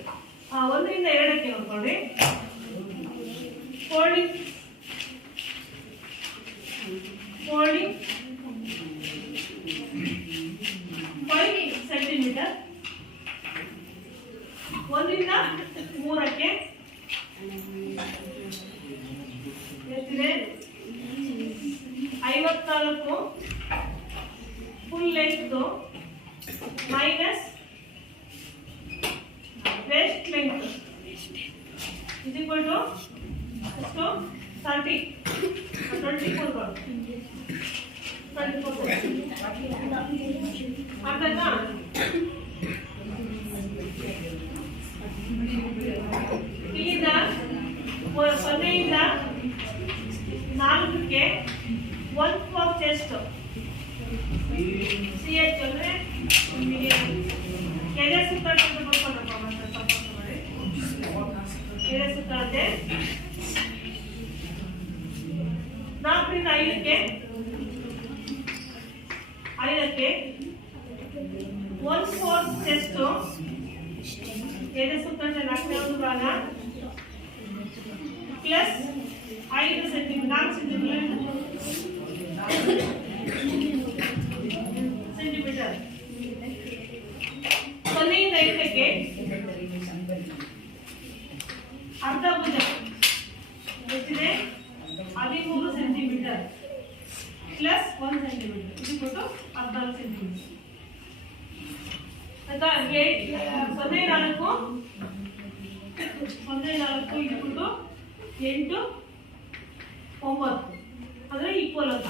1ರಿಂದ 2ಕ್ಕೆ ನೋಡ್ಕೊಂಡ್ರಿ. ಫೋಲ್ಡಿಂಗ್ 5 ಸೆಂಟಿಮೀಟರ್, 1ರಿಂದ 3ಕ್ಕೆ ಎಷ್ಟಿದೆ 54 full length minus waist length is equal to ಎಷ್ಟು 30 24 ಅರ್ಥಾಯ್ತಾ? ಇಲ್ಲಿಂದ 0ರಿಂದ 4ಕ್ಕೆ 1/4 ಚೆಸ್ಟ್ CH ಅಂದ್ರೆ ಕೆರೆ ಸುತ್ತಾಟ ಬರ್ಕೊಂಡಪ್ಪ ಮತ್ತೆ ಸಪೋರ್ಟ್ ಮಾಡಿ ಕೆರೆ ಸುತ್ತಾಟೆ 4ರಿಂದ 5ಕ್ಕೆ 1/4 ಚೆಸ್ಟ್ ಎದೆ ಸುತ್ತಾಟ 4 ಭಾಗ ಪ್ಲಸ್ 5 ಸೆಂಟಿಮೀಟರ್ 4 ಸೆಂಟಿಮೀಟರ್ 0ರಿಂದ 5ಕ್ಕೆ ಅರ್ಧ ಭುಜ ಎಷ್ಟಿದೆ 13 ಸೆಂಟಿಮೀಟರ್ ಪ್ಲಸ್ 1 ಸೆಂಟಿಮೀಟರ್ ಇದು ಕೊಟ್ಟು 14 ಸೆಂಟಿಮೀಟರ್ ಆಯ್ತಾ. 0.4 ಇದು ಕೊಟ್ಟು 8 9 ಅಂದ್ರೆ ಈಕ್ವಲ್ ಅಂತ.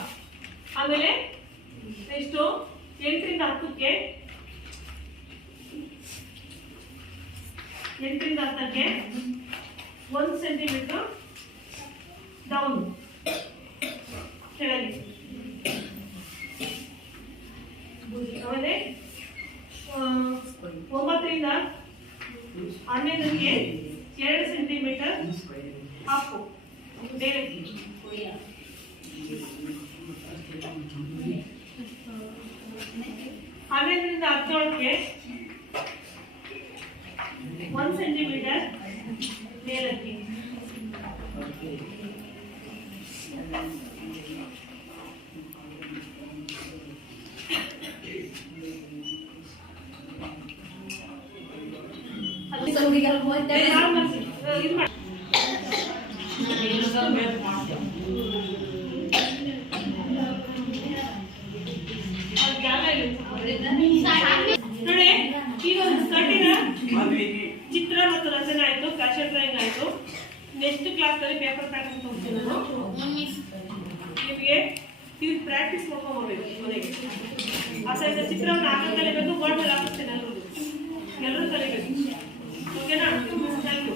ಆಮೇಲೆ ಎಷ್ಟು 8ರಿಂದ 10ಕ್ಕೆ 1 ಸೆಂಟಿಮೀಟರ್ ಡೌನ್ ಕೆಳಗೆ. ಆಮೇಲೆ 9ರಿಂದ 11ಕ್ಕೆ 2 ಸೆಂಟಿಮೀಟರ್ ಅಪ್ಪು ಡೈರೆಕ್ಟ್. 11ರಿಂದ 17ಕ್ಕೆ 1 ಸೆಂಟಿಮೀಟರ್ ಮೇಲಕ್ಕೆ. ನೋಡಿ ಈಗ ಒಂದು ಸ್ಕರ್ಟಿನ ಚಿತ್ರ ಮತ್ತು ರಚನೆ ಆಯ್ತು, ಫ್ಯಾಷನ್ ಡ್ರಾಯಿಂಗ್ ಆಯ್ತು. ನೆಕ್ಸ್ಟ್ ಕ್ಲಾಸ್ ಅಲ್ಲಿ ಪೇಪರ್ ಪ್ಯಾಟರ್ನ್ ತೋರಿಸ್ತೀನಿ ನಾನು ನಿಮಗೆ. ಇದು ಪ್ರಾಕ್ಟೀಸ್ ಮಾಡ್ಕೊಂಡ್ಬರ್ಬೇಕು ಮನೆಗೆ. ಅಸೈದ ಚಿತ್ರವನ್ನು ಆಗ ಕಲಿಬೇಕು, ಬೋರ್ಡ್ ಮೇಲೆ ಹಾಕಿಸ್ತೇನೆ ಎಲ್ಲರೂ ಕಲಿಬೇಕು. ಓಕೆನಾ? Thank you.